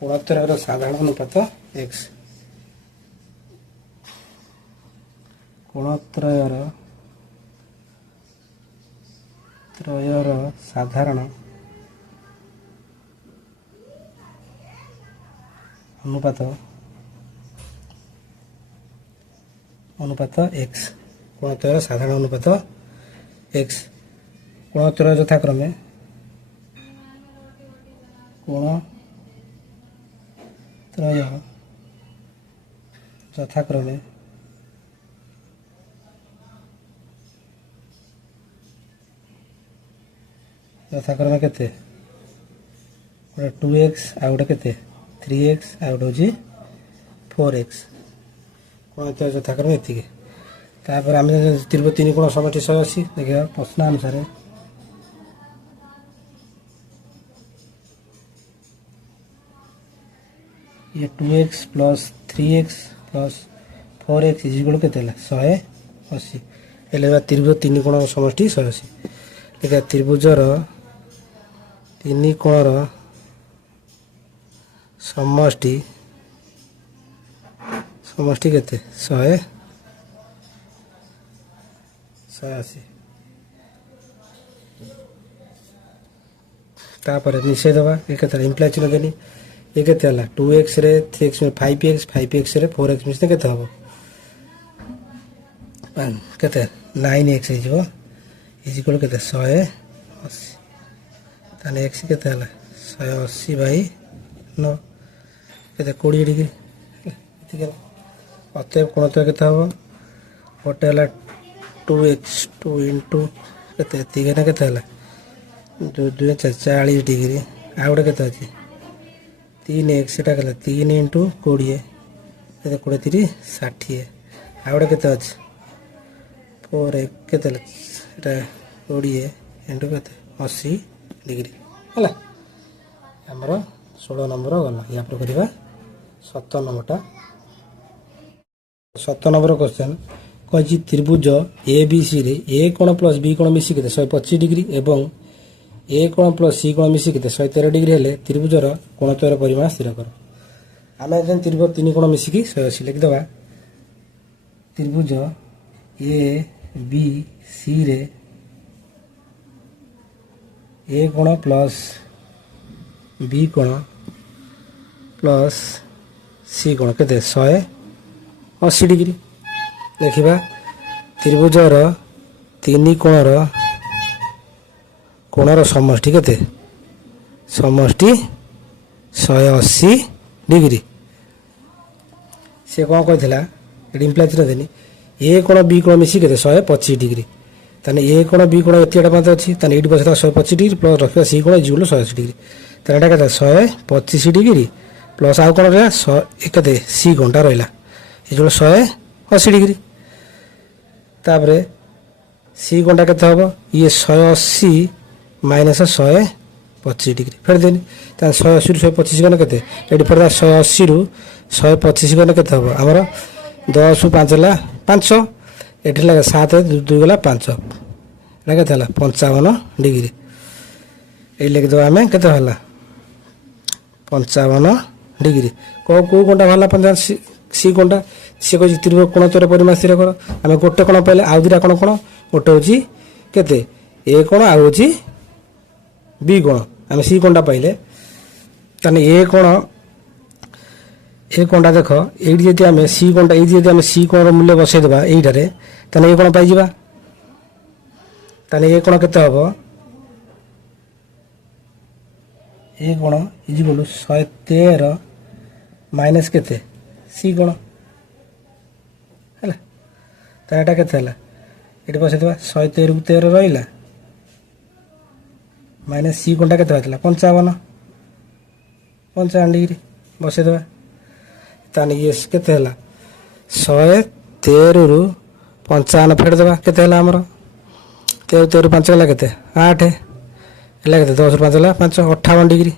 कोणत्वर साधारण अनुपात x कोणत्रयर साधारण अनुपात x कोणत्रय साधारण अनुपात x कोणत्रय यथाक्रमे यथाक्रमे केते 2x आ गोटे केते 3x आ गोटे 4x कोणत्रय यथाक्रमे एतिके तापर आम त्रिभुज तीन कोण समष्टि 180 देखिए प्रश्न अनुसार ये 2x plus 3x plus 4x is equal केते 180 एले त्रिभुज तीन कोण समष्टि 180 देखिए त्रिभुजर तीन कोणर समष्टि केते 180 तापर निश्चय दबा एक इम्प्लाय चिन्ह देनी ये केते हला 2x रे 3x में 5x रे 4x मिसते केते हबो केते 9x हे जबो इज इक्वल केते 180 ताने x केते हला 180/9 केते 20 डिग्री ठीक अतएव कोणत्व केते हबो गोटे हला 2x 2 into केते तीगने केते हला 240 डिग्री आ गोटे केते अछि 3x सेटा केला 3 into 20 केते 20 60 आ गोटे केते अछि 4x केते सेटा 20 into केते 80 डिग्री हला हमर 16 नंबर गला या पर करिवा 17 नंबरटा 17 नंबर क्वेश्चन कही त्रिभुज ए बी सी रे ए कोण प्लस बी कोण मिसिक 125 डिग्री एवं ए कोण प्लस सी कोण मिसिक 113 डिग्री हेले त्रिभुजर कोणत्वयर परिमाण स्थिर कर। आम त्रिभुज 3 कोण मिसिक 180 लिखिदेवा। त्रिभुज ए बी सी रे ए कोण प्लस बी कोण प्लस सी कोण केते 180 डिग्री देखा। त्रिभुजर 3 कोणर समष्टि केते समष्टि 180 डिग्री। से कौन कहला इम्प्लाई चिन्ह देनी ए कोण बी कोण मिसी केते 125 डिग्री ताने ए कोण बी कोण एतिटा मत अछि ताने एटी बसता 125 डिग्री प्लस रखिया सी कोण इक्वल 180 डिग्री ताने एटा केते 125 डिग्री प्लस आउ कोण रहला 100 केते सी कोणटा रहला इक्वल 180 डिग्री। तापरे सी कोणटा केते हबो ये 180 माइनस 125 डिग्री फेर देनी ताने 180 रु 125 गने केते एटी फेर 180 रु 125 गने केते हबो हमर 10 रु 5 ला 500 एटी लगे 7 2 गला 5 लगे थला 55 डिग्री ए लिख दो आमे केते हला 55 डिग्री को कोणटा हला 55 सी कोणटा सी को त्रिभुज कोणत्वयर परिमाण स्थिर कर। आम गोटे कोण पाइले आउ दुटा कोण कोण गोटे होची केते ए कोण आउ होची बी कोण आम सी कोणटा पाइले ताने ए कोणटा देख एडी जदि आम सी कोणटा एडी जदि आम सी कोणर मूल्य बसै देबा एइटारे ताने ए कोण पाइ जिबा ताने ए कोण केते हबो ए कोण इजिकल 113 माइनस केते सी कोण हैला ताने एटा केते हैला एटी बसै देबा 113 रु 13 रहिला माइनस सी कोणटा केते होतला 55 डिग्री बसै देबा ताने ये केते हैला 113 रु 55 फेर देबा केते हैला हमर 13 रु 5 गला केते 8 हैला केते 10 रु 5 गला 5 58 डिग्री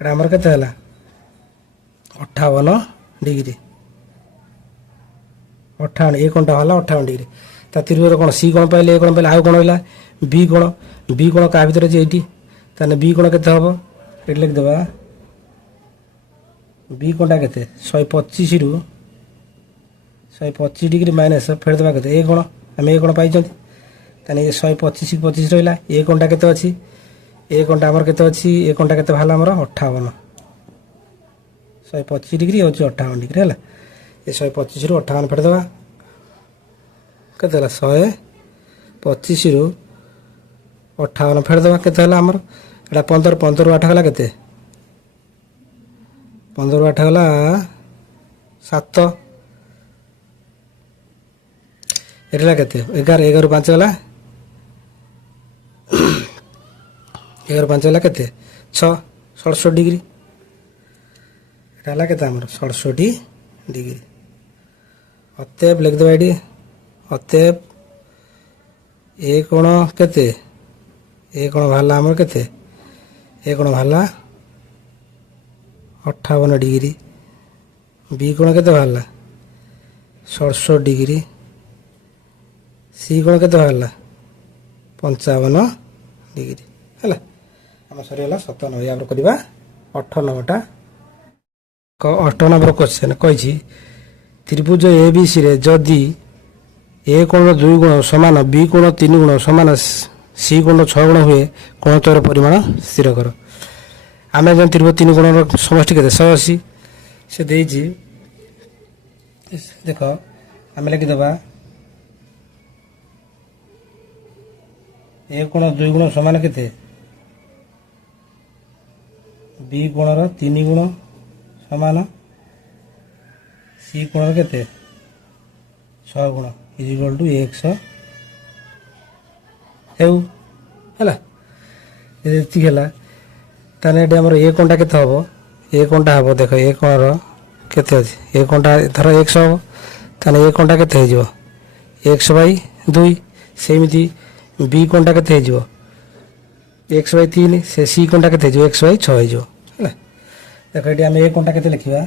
एटा हमर केते हैला 58 डिग्री 58 ए कोणटा होला 58 डिग्री ता त्रिभुज कोण सी कोण पाइले ए कोण पाइले आउ कोण होला बी कोण का भीतर जे एटी ताने बी कोण केते हबो एटी लिख देबा बी कोणटा केते 125 रु 125 डिग्री माइनस फेर देबा केते ए कोण हम ए कोण पाइ जंती ताने 125 25 रहला ए कोणटा केते अछि ए कोणटा हमर केते अछि ए कोणटा केते भाला हमर 58 125 डिग्री होची 58 डिग्री हैला ए 125 रु 58 फेर देबा केते हला 125 रु 58 फेर देबा केते हला हमर एटा 15 15 रु 8 गला केते 15 रु 8 गला 7 एटला केते 11 11 रु 5 गला 11 रु 5 गला केते 6 67 डिग्री एटा हला केते हमर 67 डिग्री। अतएव लिख दो एडी अतएव ए कोण केते ए कोण भाला हमर केते ए कोण भाला 58 डिग्री बी कोण केते भाला 67 डिग्री सी कोण केते भाला 55 डिग्री हैला हम सरी हला 97 या करबा 18 नंबरटा 18 नंबर क्वेश्चन कहि त्रिभुज ए बी सी रे जदि ए कोण 2 गुण समान बी कोण 3 गुण समान सी कोण 6 गुण हुए कोणत्वयर परिमाण स्थिर कर। आम जन त्रिभुज 3 गुण समष्टि केते 180 से देजी देख आम लिखि देबा ए कोण 2 गुण समान केते बी कोणर 3 गुण समान सी कोणर केते 6 गुण इज इक्वल टू x हेउ हैला एति हैला ताने एटा हमर ए कोणटा केते हबो ए कोणटा हबो देखो ए कोणर केते अछि ए कोणटा धर x हबो ताने ए कोणटा केते हे जिवो x बाई 2 सेमिति बी कोणटा केते हे जिवो x बाई 3 से सी कोणटा केते हे जिवो x बाई 6 हे जिवो हैला देखो एटी हम ए कोणटा केते लिखिबा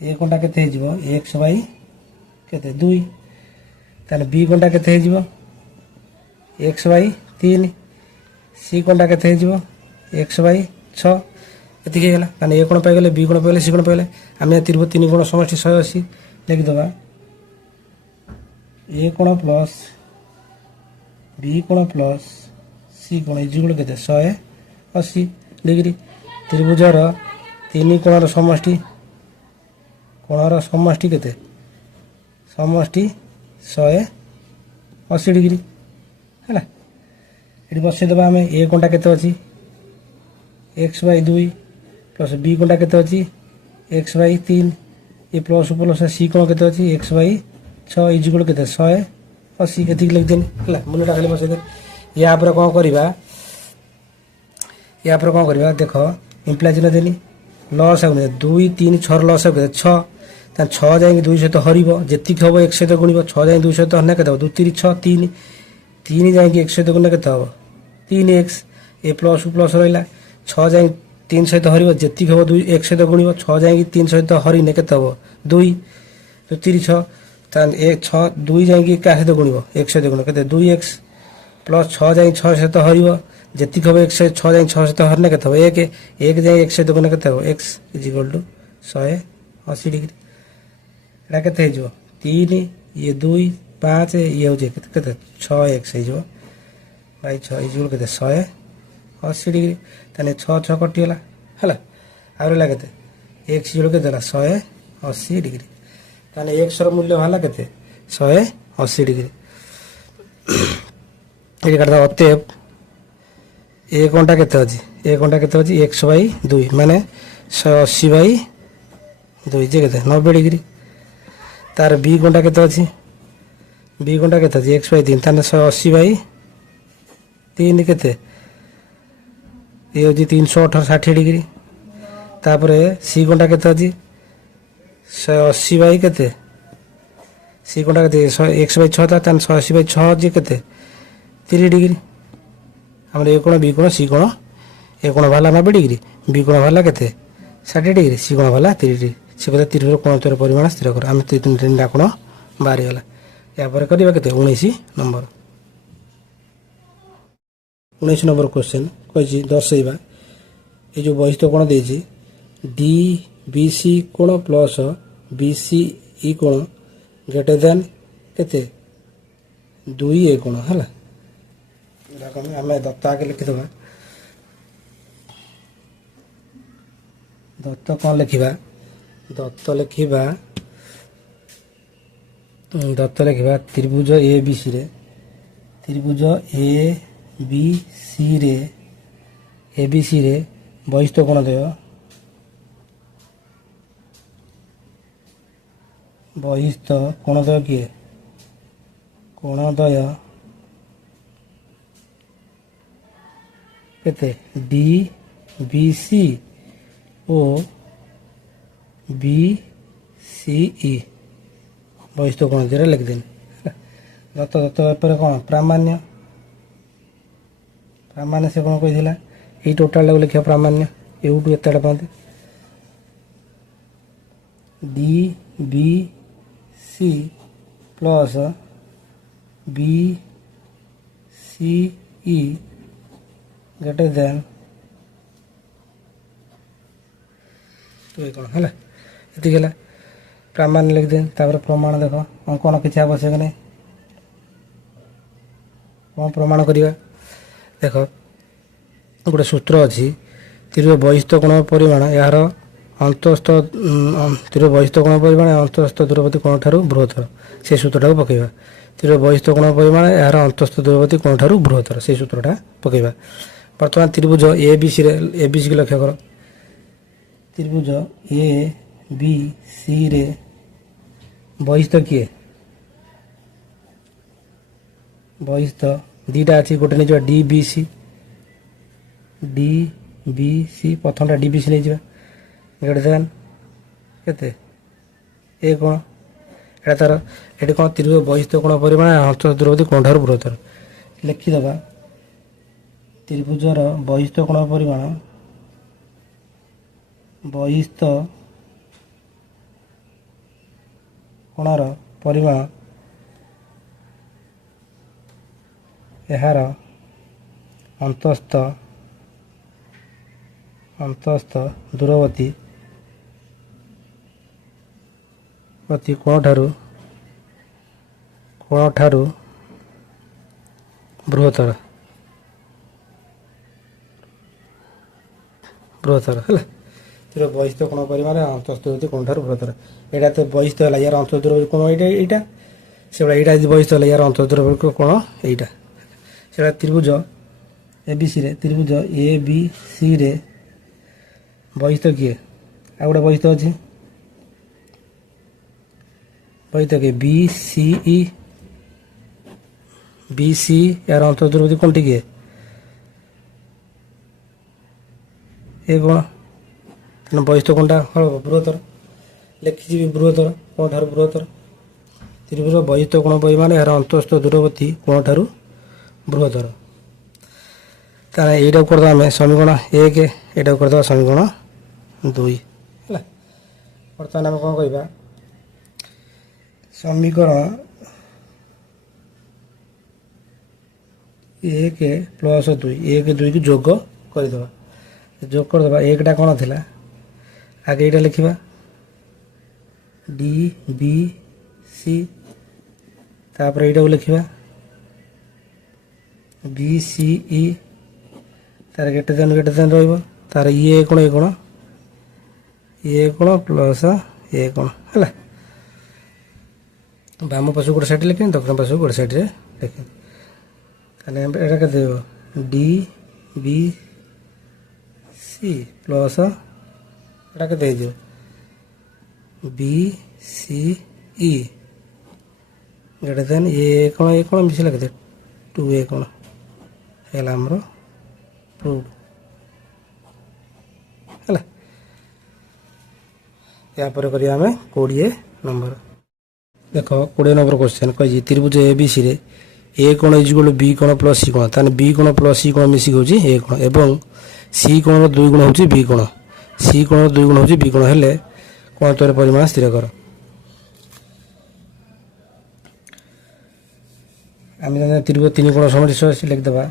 ए कोणटा केते हे जिवो x बाई केते 2 ताने b कोणटा केते हे जिवो x बाई 3 c कोणटा केते हे जिवो x बाई 6 एति के गेला ताने ए कोण पाइ गेले b कोण पाइ गेले c कोण पाइ गेले आमे त्रिभुज 3 कोण समष्टि 180 लिखि दबा ए कोण प्लस b कोण प्लस c कोण इक्वल केते 180 डिग्री त्रिभुजर 3 कोणर समष्टि केते समष्टि 180 डिग्री है ये बसई देवा आम ए कोणटा केते अछि x बाई 2 प्लस b कोणटा केते अछि x बाई 3 ये प्लस प्लस c कोण केते अछि x बाई 6 इक्वल केते 180 एति लिख देनी है मूल्यटा खाली बसई दे या पर कोन करबा या पर कोन करबा देखो इम्प्लाई चिन्ह देनी लस आउने 2 3 6 लस आउने 6 तान 6 जाई 2 सहित हरिबो जेतिक हबो 1 सहित गुणिबो 6 जाई 2 सहित हने केते 2 3 6 3 3 जाई 1 सहित गुणने केते हबो 3x ए प्लस प्लस रहिला 6 जाई 3 सहित हरिबो जेतिक हबो 2 1 सहित गुणिबो 6 जाई 3 सहित हरिने केते हबो 2 तो 3 6 तान 1 6 2 जाई का सहित गुणिबो 1 सहित गुण केते 2x प्लस 6 जाई 6 सहित हरिबो जेतिक हबो 1 सहित 6 जाई 6 सहित हरने केते हबो 1 1 जाई 1 सहित गुण केते हबो x = 180 डिग्री एटा केते हे जो 3 ये 2 5 ये हो जे केते 6x हे जो बाई 6 इक्वल केते 180 डिग्री तने 6 6 कटिला हला आरो लागते x इक्वल केते 180 डिग्री तने x ର मूल्य होला केते 180 डिग्री ये करदा अतएव ए कोणटा केते अछि ए कोणटा केते अछि x बाई 2 माने 180 बाई 2 जे केते 90 डिग्री तार b कोणटा केते अछि b कोणटा केते अछि x बाई 3 ताने 180 बाई 3 केते ये होजी 360 डिग्री तापरे c कोणटा केते अछि 180 बाई केते c कोणटा केते x बाई 6 ताने 180 बाई 6 जे केते 3 डिग्री हमर ए कोण b कोण c कोण ए कोण भाला 90 डिग्री b कोण भाला केते 60 डिग्री c कोण भाला 30 डिग्री से कहते त्रिभुज कोण तर परिमाण स्थिर कर हम 3 डा कोण बाहरी गला या पर करिबा केते 19 नंबर 19 नंबर क्वेश्चन कहि दर्शैबा ए जो बहिष्ठ कोण देछि डी बी सी कोण प्लस बी सी ई कोण ग्रेटर देन केते 2 ए कोण हला हमें दत्त आगे लिखि दबा दत्त कौन लिखा दत्त लिखा त्रिभुज ए बी सी रे त्रिभुज ए बी सी रे बहिष्ठ कोण देव बहिष्ठ कोण देव किए कोणद्वय केते डी बी सी ओ बी सी ई बहिष्ठ कोण दे लिख देन दत्त दत्त पर कौन प्रामाण्य प्रामाण्य से कौन कही ये टोटाल लिखा प्रामाण्य एवटू एत पाते D B C plus B C E greater than तो कौन है ये प्रामाण्य लिख दें तापर प्रमाण देख अंकन किसी आवश्यक नहीं कौन प्रमाण करवा देख गोटे सूत्र अच्छी त्रिभुज बहिष्ठ कोण परिमाण यार अंतस्थ त्रिभुज बहिष्ठ कोण परिमाण अंतस्थ दूरवर्ती कोण ठारू बृहत्तर से सूत्रटा पकेबा त्रिभुज बहिष्ठ कोण परिमाण यार अंतस्थ दूरवर्ती कोण ठारू बृहत्तर से सूत्रटा पकेबा बर्तमान त्रिभुज ए बी सी की लक्ष्य कर त्रिभुज ए बी सी रे बहिष्ठ किए बहिष्ठ दीटा अच्छी गोटे नहीं डी बी सी प्रथमटा डी बी सी नहीं ग्रेटर देन केते ए कोण एटा तार एटी कोण त्रिभुज बहिष्ठ कोण परिमाण अंतस्थ दूरवर्ती कोण ठारू बृहत्तर लिखिदबा त्रिभुजर बहिष्ठ कोण परिमाण बहिष्ठ କୋଣର ପରିମାଣ ଏହାର ଅନ୍ତସ୍ଥ ଦୂରବର୍ତ୍ତୀ କୋଣଠାରୁ ବୃହତ୍ତର ହେଲା। ଏଥିର ବହିସ୍ଥ କୋଣ ପରିମାଣ ଅନ୍ତସ୍ଥ ଦୂରବର୍ତ୍ତୀ କୋଣଠାରୁ ବୃହତ୍ତର। ଏଇଟା ତ ବହିସ୍ଥ ହେଲା, ୟାର ଅନ୍ତଃ ଦୂରବର୍ତ୍ତୀ କୋଣ ଏଇଟା ସେଗୁଡ଼ା ଏଇଟା ଯଦି ବହିସ୍ଥ ହେଲା, ୟାର ଅନ୍ତଃ ଦୂରବର୍ତ୍ତୀ କୋଣ ଏଇଟା। ସେଟା ତ୍ରିଭୁଜ ABCରେ ବହିସ୍ଥ କିଏ? ଆଉ ଗୋଟେ ବହିସ୍ଥ ଅଛି, ବହିସ୍ଥ କିଏ? BC ୟାର ଅନ୍ତଃ ଦୂରବର୍ତ୍ତୀ କୋଣଟି କିଏ? ଏ କୋଣ। ତେଣୁ ବହିସ୍ଥ କୋଣଟା ହବ ବୃହତ୍ତର। ଲେଖିଯିବି ବୃହତ୍ତର, କୋଣଠାରୁ ବୃହତ୍ତର। ତ୍ରିଭୁଜ ବହିସ୍ଥ କୋଣ ପରିମାଣ ଏହାର ଅନ୍ତଃସ୍ଥ ଦୂରବର୍ତ୍ତୀ କୋଣଠାରୁ ବୃହତ୍ତର। ତାହେଲେ ଏଇଟାକୁ କରିଦେବା ଆମେ ସମୀକରଣ 1, ଏଇଟାକୁ କରିଦେବା ସମୀକରଣ 2 ହେଲା। ବର୍ତ୍ତମାନ ଆମେ କ'ଣ କରିବା, ସମୀକରଣ 1 ପ୍ଲସ୍ 2, 1 2କୁ ଯୋଗ କରିଦେବା। ଯୋଗ କରିଦେବା। 1ଟା କ'ଣ ଥିଲା, ଆଗେ ଏଇଟା ଲେଖିବା DBC, ତାପରେ ଏଇଟାକୁ ଲେଖିବା BCE, ତାର ଗେଟେ ଦେନ୍ ରହିବ, ତାର ଇଏ କୋଣ ପ୍ଲସ୍ ଏ କୋଣ ହେଲା। ବାମ ପାଶକୁ ଗୋଟେ ସାଇଡ଼୍ ଲେଖିନି, ଦକ୍ଷିଣ ପାଶକୁ ଗୋଟେ ସାଇଡ଼୍ରେ ଲେଖିନି। ତାହେଲେ ଏଇଟା କେତେ ଦେବ? DBC ପ୍ଲସ୍ ଏଇଟା କେତେ ହେଇଯିବ? BCE ଗେଟେ ଦେନ୍ ଏ କୋଣ ମିଶିଲା କେତେ? 2a କୋଣ ହେଲା ଆମର ପ୍ରୁଭ୍ ହେଲା। यापर करिए आमे 20 नंबर। देख 20 नंबर क्वेश्चन कही त्रिभुज ABC रे ए कोण इक्वल बी कोण प्लस सी कोण, ताने बी कोण प्लस सी कोण मिसिक होची ए कोण एवं सी कोण रो 2 गुण होची बी कोण, सी कोण रो 2 गुण होची बी कोण हेले कोण तोर परिमाण स्थिर कर। आम त्रिभुज 3 कोण समष्टि लिख देबा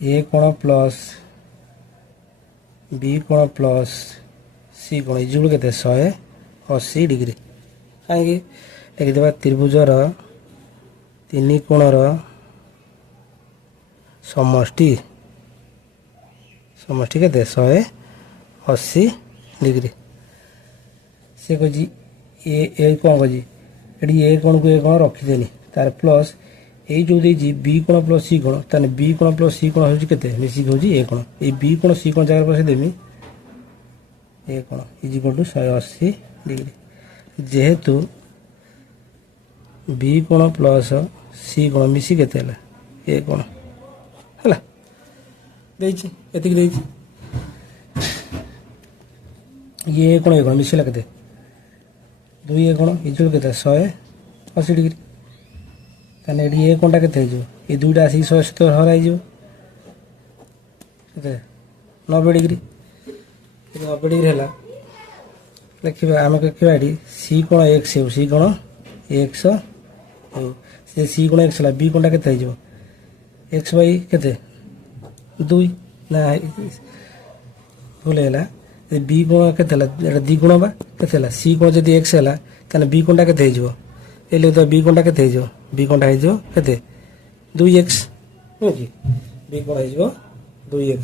ए कोण प्लस बी कोण प्लस सी कोण इक्वल केते 180 डिग्री। कहीं लिखिदेबा त्रिभुजर 3 कोणर समष्टि केते 180 डिग्री। से कही ए कौन कही ये ए कोण को ए कोण रखिदेनी तार प्लस ये जो देजी बी कोण प्लस सी कोण, ताने बी कोण प्लस सी कोण होची केते मिसिक होची ए कोण, ए बी कोण सी कोण जगह पर देमी ए कोण इज इक्वल टू 180 डिग्री। जेहेतु बी कोण प्लस सी कोण मिसी केते हला ए कोण हला देछि एतिक देछि ये कोण ए कोण मिसिला केते 2 ए कोण इज इक्वल केते 180 डिग्री। ताने एडी ए कोणटा केते हो ये दुईटा आसी 180 हराई जो केते 90 डिग्री। 90 डिग्री हला लिखिबा आमे लिखिबा एडी सी कोण x हो, सी कोण x हो से सी कोण x हला बी कोणटा केते हो x बाई केते 2 ना भूल हैला बी कोण केते हला एटा दी गुण बा केते हला सी कोण जदी x हला ताने बी कोणटा केते हो एले तो बी कोणटा केते हो बी कोणटा हो केते 2x हो कि बी कोण हो 2x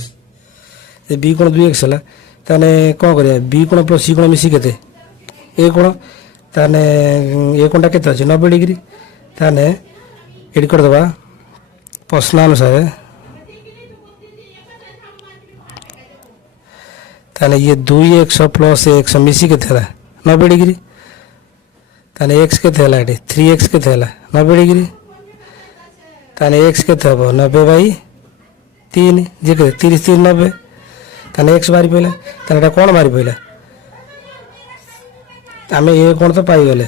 ए बी कोण 2x हला ताने कोन करिया बी कोण प्लस सी कोण मिसी केते ए कोण ताने ए कोणटा केते अछि 90 डिग्री। ताने एडी कर दबा प्रश्न अनुसार ताने ये 2x प्लस x मिसी केते हला 90 डिग्री। ताने x केते हला एडी 3x केते हला 90 डिग्री। ताने x केते हबो 90/3 जे केते 30 3 90 ताने x मारी पइला ताने एटा कोन मारी पइला आमे ए कोन तो पाई गले।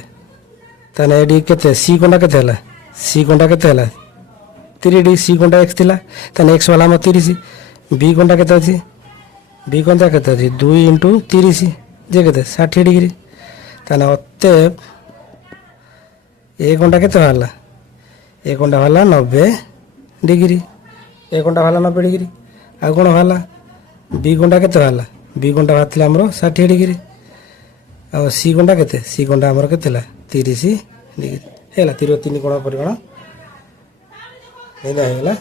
ताने एडी केते सी कोनटा केते हला सी कोनटा केते हला 3d सी कोनटा x थिला ताने x वाला म 30 बी कोनटा केते अछि बी कोनटा केते अछि 2 * 30 जे केते 60 डिग्री। ତାହେଲେ ଅତଏବ ଏ କୋଣଟା କେତେ ବାହାରିଲା? ଏ କୋଣଟା ବାହାରିଲା 90 ଡିଗ୍ରୀ। ଏ କୋଣଟା ବାହାରିଲା 90 ଡିଗ୍ରୀ। ଆଉ କ'ଣ ବାହାରିଲା? ବି କୋଣଟା କେତେ ବାହାରିଲା? ବି କୋଣଟା ବାହାରିଥିଲା ଆମର 60 ଡିଗ୍ରୀ। ଆଉ ସି କୋଣଟା କେତେ? ସି କୋଣଟା ଆମର କେତେ ହେଲା? 30 ଡିଗ୍ରୀ। ହେଇଗଲା 3 କୋଣ ପରିମାଣ ହେଇଗଲା।